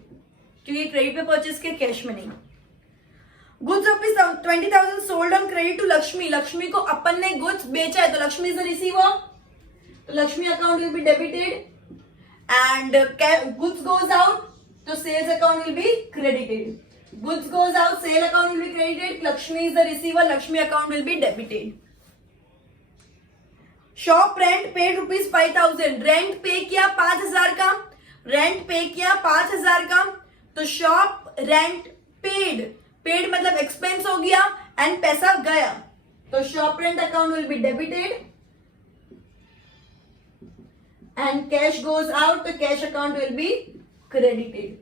क्योंकि क्रेडिट पे परचेस किया, कैश में नहीं. Goods rupees 20,000 sold on credit to Lakshmi. Lakshmi को अपन ने गुड्स बेचा है, तो लक्ष्मी इज द रिसीवर, तो Lakshmi account will be debited and goods goes out, तो sales account will be credited. Goods goes out, sale account will be credited, Lakshmi is the receiver, Lakshmi account will be debited. Shop rent paid ₹5,000. Rent pay किया 5,000 का, रेंट पे किया 5,000 का, तो शॉप रेंट पेड, पेड मतलब एक्सपेंस हो गया एंड पैसा गया, तो shop rent account will be debited and cash goes out, तो cash account will be credited.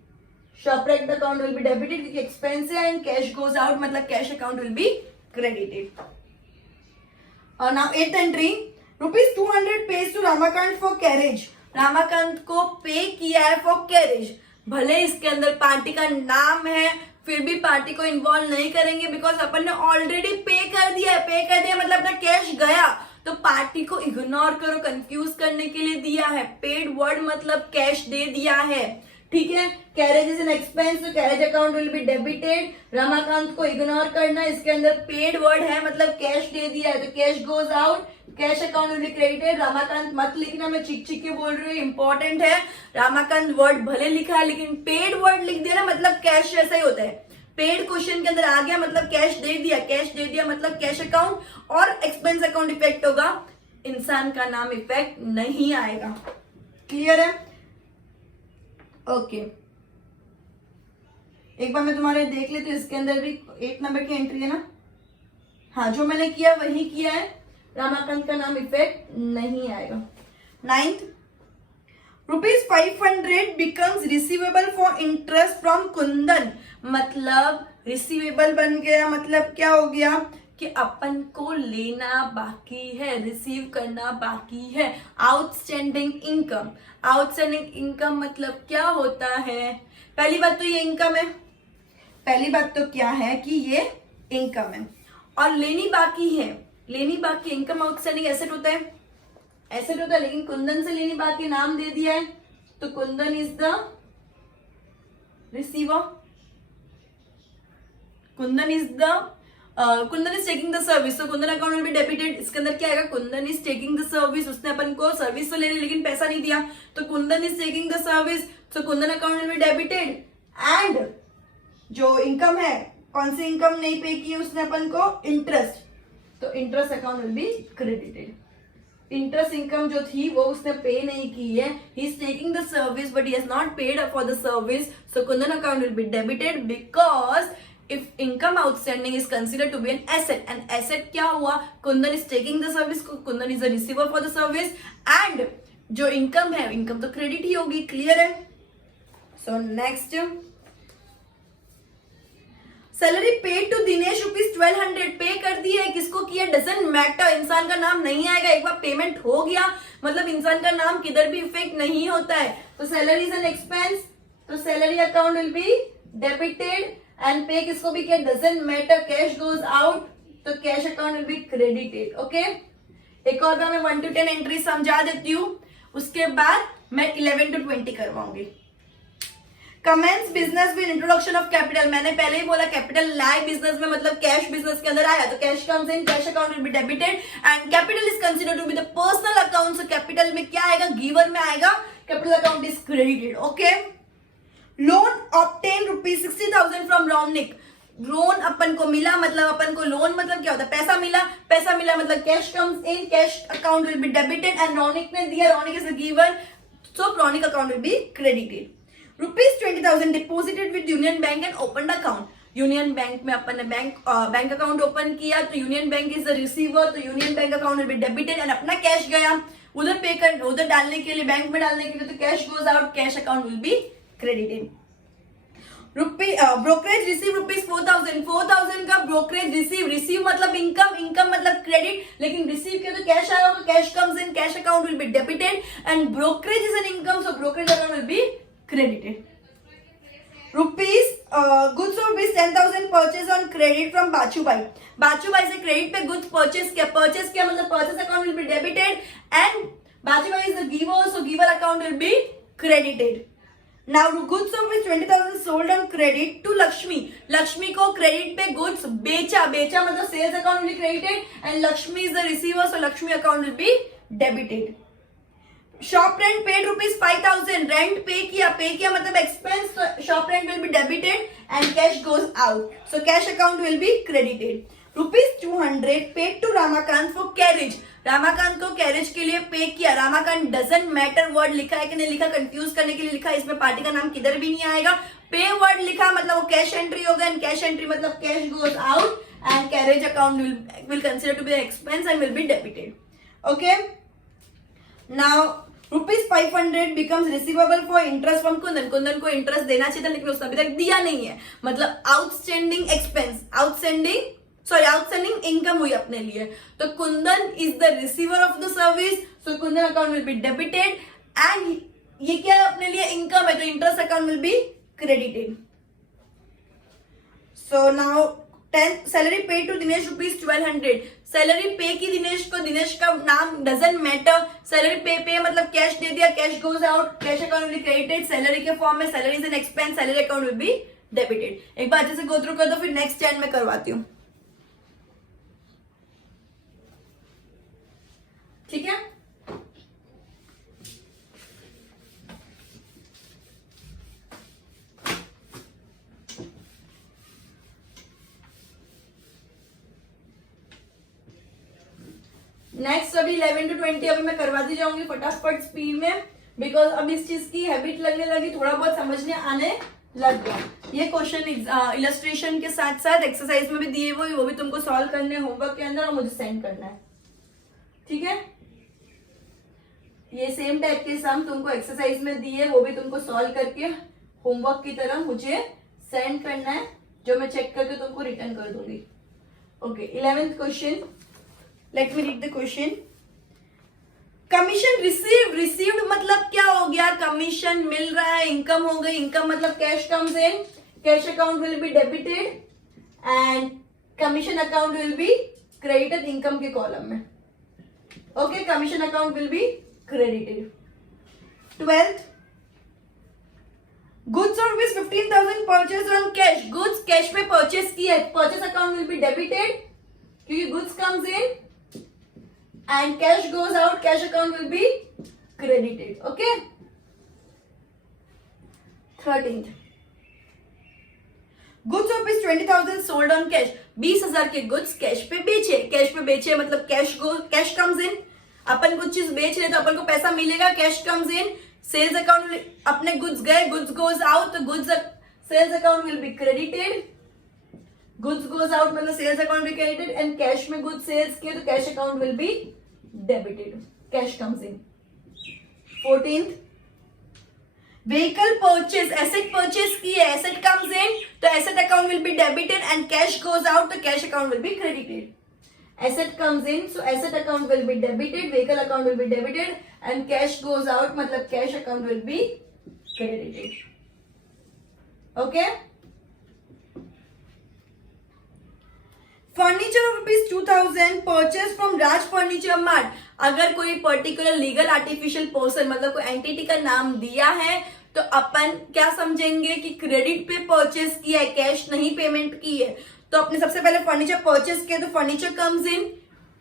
Shop rent account will be debited क्योंकि एक्सपेंस है, एंड कैश गोज आउट मतलब cash account will be credited. और now eighth entry, ₹200 pays to Ramakant for carriage. Ramakant को पे किया है फॉर कैरेज. भले इसके अंदर पार्टी का नाम है, फिर भी पार्टी को इन्वॉल्व नहीं करेंगे बिकॉज अपन ने ऑलरेडी पे कर दिया है. पे कर दिया मतलब अपना कैश गया, तो पार्टी को इग्नोर करो, कंफ्यूज करने के लिए दिया है. पेड वर्ड मतलब कैश दे दिया है. ठीक है, कैरेज इज एन एक्सपेंस, तो carriage account will be debited. Ramakant को इग्नोर करना, इसके अंदर पेड वर्ड है मतलब कैश दे दिया है, तो cash goes out, cash account will be credited. Ramakant मत लिखना, मैं चिक चिक के बोल रही हूँ, इंपॉर्टेंट है. रमाकांत वर्ड भले लिखा है लेकिन पेड वर्ड लिख दिया ना मतलब कैश जैसा ही होता है. पेड क्वेश्चन के अंदर आ गया मतलब कैश दे दिया, कैश दे दिया मतलब कैश अकाउंट, और एक्सपेंस अकाउंट इफेक्ट होगा, इंसान का नाम इफेक्ट नहीं आएगा. क्लियर है? ओके, एक बार मैं तुम्हारे देख लेती हूँ, इसके अंदर भी 8 नंबर की एंट्री है ना. हाँ, जो मैंने किया वही किया है, रामाकांत का नाम इफेक्ट नहीं आएगा. 9th, ₹500 becomes receivable for interest from Kundan, मतलब रिसीवेबल बन गया, मतलब क्या हो गया कि अपन को लेना बाकी है, रिसीव करना बाकी है। आउटस्टैंडिंग इनकम, आउटस्टैंडिंग इनकम मतलब क्या होता है? पहली बात तो ये इनकम है, पहली बात तो क्या है कि ये इनकम है, और लेनी बाकी है, लेनी बाकी। इनकम आउटस्टैंडिंग एसेट होता है, एसेट होता है, लेकिन कुंदन से लेनी बाकी नाम दे दिया है, तो Kundan is the receiver, Kundan is the Kundan is taking the service, तो Kundan account will be debited. इसके अंदर क्या आएगा? Kundan is taking the service, उसने अपन को सर्विस तो ले ली लेकिन पैसा नहीं दिया, तो Kundan is taking the service, तो Kundan account will be debited. And जो इनकम है, कौन सी इनकम नहीं पे की है उसने अपन को? इंटरेस्ट, तो interest account will be credited. Interest income जो थी वो उसने पे नहीं की है, he is taking the service but he has not paid for the service, so Kundan account will be debited because if income outstanding is considered to be an asset, and asset क्या हुआ? Kundan is taking the service, Kundan is a receiver for the service, and जो income है, income तो credit ही होगी, clear है? So next, salary paid to Dinesh ₹1200 पे कर दी है, किसको किया? डजंट मैटर, इंसान का नाम नहीं आएगा, एक बार पेमेंट हो गया मतलब इंसान का नाम किधर भी इफेक्ट नहीं होता है। तो सैलरी इज एन एक्सपेंस, तो salary account will be debited, and pay किसको भी किया? Doesn't matter, cash goes out, तो cash account will be credited. Okay, एक और बार मैं 1 to 10 एंट्री समझा देती हूँ, उसके बाद मैं 11 to 20 करवाऊंगी। Commence business with introduction of capital, मैंने पहले ही बोला कैपिटल लाए बिजनेस में, मतलब कैश बिजनेस के अंदर आया तो cash comes in, cash account will be debited, and capital is considered to be the personal account, so capital में क्या आएगा? गिवर में आएगा, capital account is credited. Okay, loan obtain ₹60,000 from Ronik, loan अपन को मिला, मतलब अपन को लोन मतलब क्या होता है? पैसा मिला, पैसा मिला मतलब cash comes in, cash account will be debited, and Ronik ने दिया, Ronik is given, so Ronik account will be credited. ₹20,000 deposited with union bank and open account, Union bank में अपन ने बैंक अकाउंट ओपन किया, तो union Bank is the receiver, तो union bank account will be debited, and अपना कैश गया उधर पे कर, उधर डालने के लिए, बैंक में डालने के लिए, तो cash goes out, cash account will be credited. Brokerage receive ₹4,000, 4,000 का ब्रोकरेज रिसीव, रिसीव मतलब इनकम, इनकम मतलब क्रेडिट, लेकिन रिसीव किया तो कैश आया, तो cash comes in, cash account will be debited, and brokerage is an income, so brokerage account will be credited. Goods of rupees 10,000 purchase on credit from बाचू भाई, बाचू भाई से क्रेडिट पे गुड्स परचेस किया, परचेस किया मतलब purchase account will be debited, and Bachu bhai is the giver, so giver account will be credited. Now goods of 20,000 sold on credit to Lakshmi, Lakshmi को क्रेडिट पे गुड्स बेचा, बेचा मतलब sales account will be credited, and Lakshmi is the receiver, so Lakshmi account will be debited. Shop rent paid ₹5,000, rent pay किया मतलब एक्सपेंस, तो shop rent will be debited and cash goes out, so cash account will be credited. ₹200 paid to Ramakant for carriage, Ramakant को कैरेज के लिए पे किया, रामाकांत डजंट मैटर वर्ड लिखा है कि नहीं लिखा, कंफ्यूज करने के लिए लिखा, इसमें पार्टी का नाम किधर भी नहीं आएगा, पे वर्ड लिखा मतलब वो कैश एंट्री होगा, एंड कैश एंट्री मतलब cash goes out, and carriage account will consider to be expense and will be debited. Okay, now ₹500 becomes receivable for interest from Kundan, Kundan को इंटरेस्ट देना चाहिए था लेकिन उसने अभी तक दिया नहीं है, मतलब आउटस्टैंडिंग एक्सपेंस, आउटस्टैंडिंग इनकम हुई अपने लिए, तो Kundan is the receiver of the service, so Kundan account will be debited, and ये क्या है अपने लिए? इनकम है, तो interest account will be credited. So now 10 salary paid to Dinesh ₹1200, salary pay की दिनेश को, दिनेश का नाम डजंट मैटर, सैलरी पे मतलब कैश दे दिया, cash goes out, cash account will be credited, salary के फॉर्म में, salary is an expense, salary account will be debited. एक बार अच्छे से गो थ्रू कर दो, फिर नेक्स्ट 10 में करवाती हूँ, ठीक है? नेक्स्ट अभी 11 to 20 अभी मैं करवाती जाऊंगी फटाफट स्पीड में, बिकॉज अब इस चीज की हैबिट लगने लगी, थोड़ा बहुत समझने आने लग गया। ये क्वेश्चन इलस्ट्रेशन के साथ साथ एक्सरसाइज में भी दिए हुए, वो भी तुमको सॉल्व करने होमवर्क के अंदर और मुझे सेंड करना है, ठीक है? ये सेम टाइप के सम तुमको एक्सरसाइज में दिए, वो भी तुमको सॉल्व करके होमवर्क की तरह मुझे सेंड करना है, जो मैं चेक करके तुमको रिटर्न कर दूंगी। Okay, 11th question, let me read the question. Commission received मतलब क्या हो गया? कमीशन मिल रहा है, इनकम हो गई। इनकम मतलब cash comes in, cash account will be debited and commission account will be credited income के कॉलम में। Okay, commission account will be credited. 12th, goods of rupees 15,000 purchased on cash. Goods cash में purchase की है, purchase account will be debited क्योंकि goods comes in and cash goes out, cash account will be credited. Okay. 13th, goods of rupees 20,000 sold on cash. 20,000 के goods कैश पे बेचे मतलब कैश comes in. अपन कुछ चीज बेच रहे तो अपन को पैसा मिलेगा, cash comes in, sales account, अपने गुड्स गए, गुड्स गोज आउट, तो goods sales account will be credited, goods goes out मतलब sales account be credited and cash में गुड्स सेल्स किए तो cash account will be debited, cash comes in. 14th, vehicle purchase, asset purchase की है, एसेट कम्स इन तो asset account will be debited and cash goes out तो cash account will be credited. Asset comes in, so asset account will be debited, vehicle account will be debited, and cash goes out, मतलब cash account will be credited. Okay? Furniture of rupees 2,000 purchased from Raj Furniture Mart. अगर कोई पर्टिकुलर लीगल आर्टिफिशियल पर्सन मतलब कोई एंटिटी का नाम दिया है तो अपन क्या समझेंगे कि क्रेडिट पे परचेस किया है, कैश नहीं पेमेंट की है। तो अपने सबसे पहले फर्नीचर परचेस किया तो फर्नीचर कम्स इन,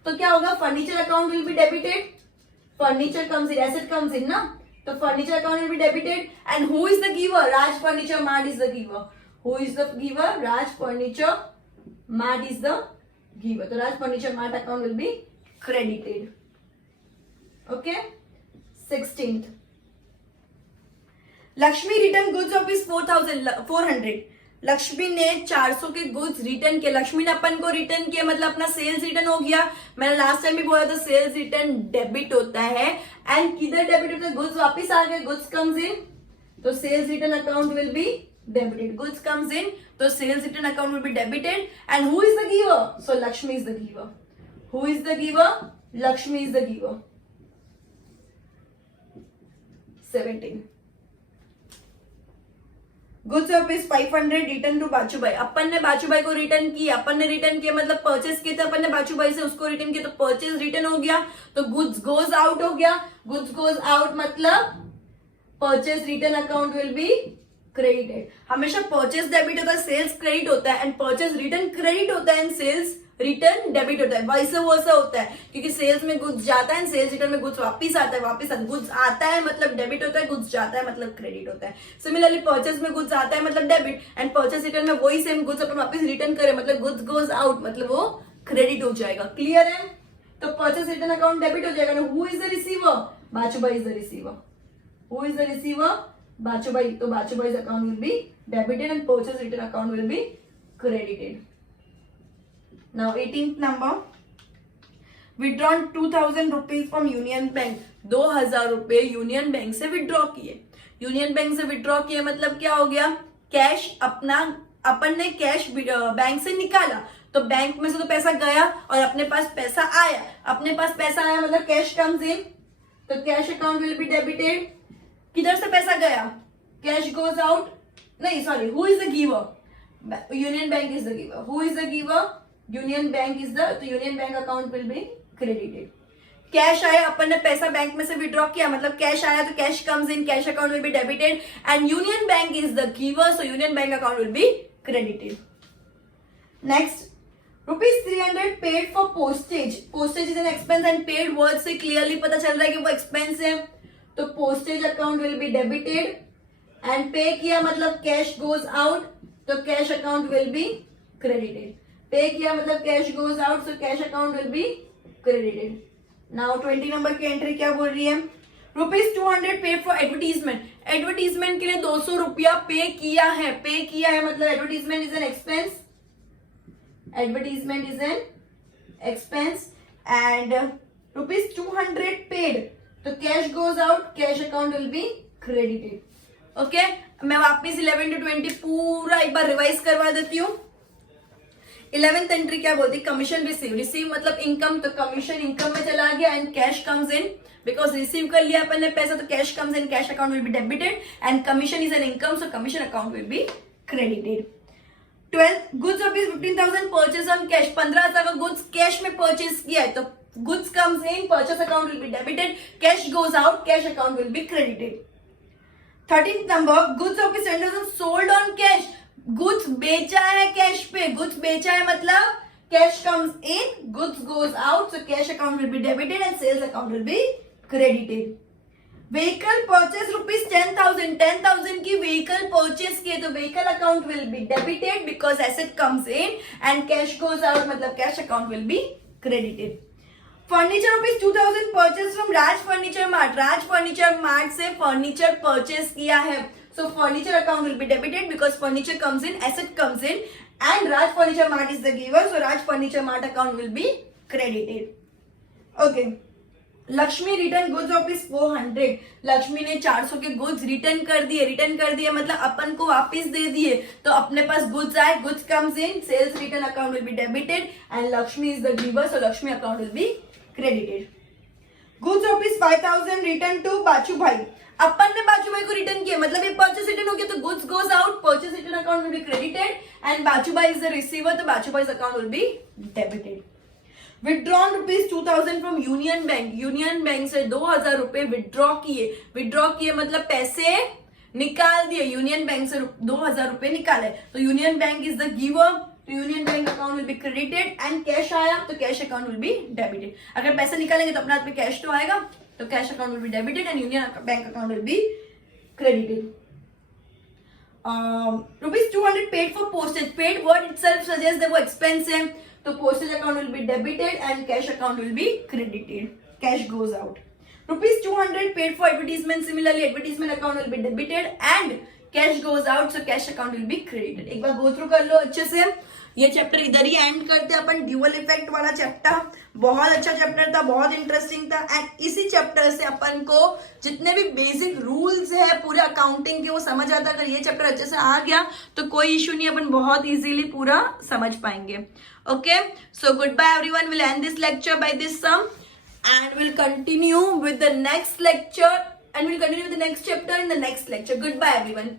तो क्या होगा? Furniture account will be debited, furniture comes in, asset comes in ना, तो furniture account will be debited and who is the giver? Raj furniture mart is the giver. Who is the giver? Raj furniture mart is the giver, तो Raj furniture mart account will be credited. Okay. 16th, Lakshmi return goods of is 400। Lakshmi ने 400 के गुड्स रिटर्न किए। लक्ष्मी ने अपन को रिटर्न किया मतलब अपना सेल्स रिटर्न हो गया। मैंने लास्ट टाइम भी बोला था सेल्स रिटर्न डेबिट होता है एंड किधर डेबिट होता है? गुड्स वापस आ गए, गुड्स कम्स इन तो sales return account will be debited, goods comes in तो sales return account will be debited and who is the giver? So Lakshmi is the giver. Who is the giver? Lakshmi is the giver. 17, goods of is 500 return to Bachubhai. अपन ने बाचूभाई को रिटर्न किया, अपन ने रिटर्न किया मतलब परचेस किए थे अपन ने बाचूभाई से, उसको रिटर्न किया तो परचेस रिटर्न हो गया, तो गुड्स गोज आउट हो गया। गुड्स गोज आउट मतलब purchase return account will be credited. हमेशा परचेस डेबिट होता है, सेल्स क्रेडिट होता है एंड परचेस रिटर्न क्रेडिट होता है एंड सेल्स रिटर्न डेबिट होता है, वैसे वैसा होता है क्योंकि सेल्स में गुड्स जाता है, सेल्स रिटर्न में गुड्स वापस आता है, वापस गुड्स आता है मतलब डेबिट होता है, गुड्स जाता है मतलब क्रेडिट होता है। सिमिलरली परचेस में गुड्स आता है मतलब डेबिट एंड परचेस रिटर्न में वही सेम गुड्स अपन वापस रिटर्न करें मतलब गुड्स गोज आउट मतलब वो क्रेडिट हो जाएगा। क्लियर है? तो परचेस रिटर्न अकाउंट डेबिट हो जाएगा। Who is the receiver? Bachubhai is the receiver. Who is the receiver? Bachubhai, तो Bachubhai's account will be debited and purchase return account will be credited. Now 18th number, withdrawn 2,000 rupees from Union Bank. 2,000 रुपए यूनियन बैंक से विड्रॉ किए। यूनियन बैंक से विड्रॉ किए मतलब क्या हो गया? कैश अपना, अपन ने कैश बैंक से निकाला तो बैंक में से तो पैसा गया और अपने पास पैसा आया। अपने पास पैसा आया मतलब कैश कम्स इन तो cash account will be debited. किधर से पैसा गया? कैश गोज आउट, नहीं sorry, who is the giver? Union Bank is the giver. Who is the giver? Union Bank is the, तो union bank account will be credited. Cash आया, अपन ने पैसा बैंक में से विड्रॉ किया मतलब कैश आया तो cash comes in, cash account will be debited and union Bank is the giver, so union bank account will be credited. Next, ₹300 paid for postage. Postage is an expense and paid word से क्लियरली पता चल रहा है कि वो एक्सपेंस है, तो postage account will be debited and पे किया मतलब कैश गोज आउट तो cash account will be credited. पे किया मतलब cash goes out so cash account will be credited. Now 20 number की एंट्री क्या बोल रही है? ₹200 पे फॉर एडवर्टीजमेंट। एडवर्टीजमेंट के लिए 200 रुपया पे किया है। पे किया है मतलब advertisement is an expense. Advertisement is an expense and ₹200 paid. तो cash goes out, cash account will be credited. Okay, मैं वापस 11 to 20 पूरा एक बार रिवाइज करवा देती हूँ. 11th एंट्री क्या बोलती है? Commission receive. रिसीव मतलब इनकम, तो कमीशन इनकम में चला गया and cash comes in. Because receive कर लिया अपन ने पैसा, तो cash comes in, cash account will be debited and commission is an income, so commission account will be credited. 12th, goods rupees 15,000 purchase on cash. 15,000 का गुड्स कैश में परचेज किया है, तो goods comes in, purchase account will be debited, cash goes out, cash account will be credited. 13th number, goods rupees 10,000 sold on cash. Goods बेचा है कैश पे, गुड्स बेचा है मतलब cash comes in, goods goes out, so cash account will be debited and sales account will be credited. Vehicle purchase rupees 10,000. 10,000 की व्हीकल परचेज किए, तो vehicle account will be debited because asset comes in and cash goes out मतलब cash account will be credited. Furniture rupees 2,000 purchase from Raj furniture mart. Raj furniture mart से फर्नीचर परचेज किया है, so furniture account will be debited because furniture comes in, asset comes in, and Raj Furniture Mart is the giver, so Raj Furniture Mart account will be credited. Okay. Lakshmi return goods rupees 400. Lakshmi ने 400 के गुड्स रिटर्न कर दिए. रिटर्न कर दिए मतलब अपन को वापस दे दिए, तो अपने पास गुड्स आए, goods comes in, sales return account will be debited and Lakshmi is the giver, so Lakshmi account will be credited. Goods rupees 5,000 return to Bachu bhai. अपन ने बाचू भाई को रिटर्न किया, मतलब ये परचेस रिटर्न हो गया, तो goods goes out, purchase return account will be credited and Bachu bhai is the receiver, so Bachu bhai account will be debited. Withdrawn rupees 2,000 from Union Bank. Union Bank से 2,000 रुपए विड्रॉ किए. विड्रॉ किए मतलब पैसे निकाल दिए. यूनियन बैंक से 2,000 रुपए निकाले, तो union Bank is the giver, तो union bank account will be credited and cash आया तो cash account will be debited. अगर पैसे निकालेंगे तो अपने हाथ में कैश तो आएगा, तो cash account will be debited and union bank account will be credited. Rupees 200 paid for postage. Paid word itself suggest that वो एक्सपेंस है, तो postage account will be debited and cash account will be credited. Cash goes out. Rupees 200 paid for advertisement. Similarly advertisement account will be debited and cash goes out, so cash account will be credited. एक बार गो थ्रू कर लो अच्छे से. ये चैप्टर इधर ही एंड करते हैं अपन. ड्यूअल इफेक्ट वाला चैप्टर बहुत अच्छा चैप्टर था, बहुत इंटरेस्टिंग था एंड इसी चैप्टर से अपन को जितने भी बेसिक रूल्स है पूरे अकाउंटिंग के वो समझ आता है. अगर ये चैप्टर अच्छे से आ गया तो कोई इशू नहीं, अपन बहुत इजीली पूरा समझ पाएंगे. Okay, so good bye everyone. Will end this lecture by this sum and we'll continue with the next lecture and we'll continue with the next chapter in the next lecture. Goodbye everyone.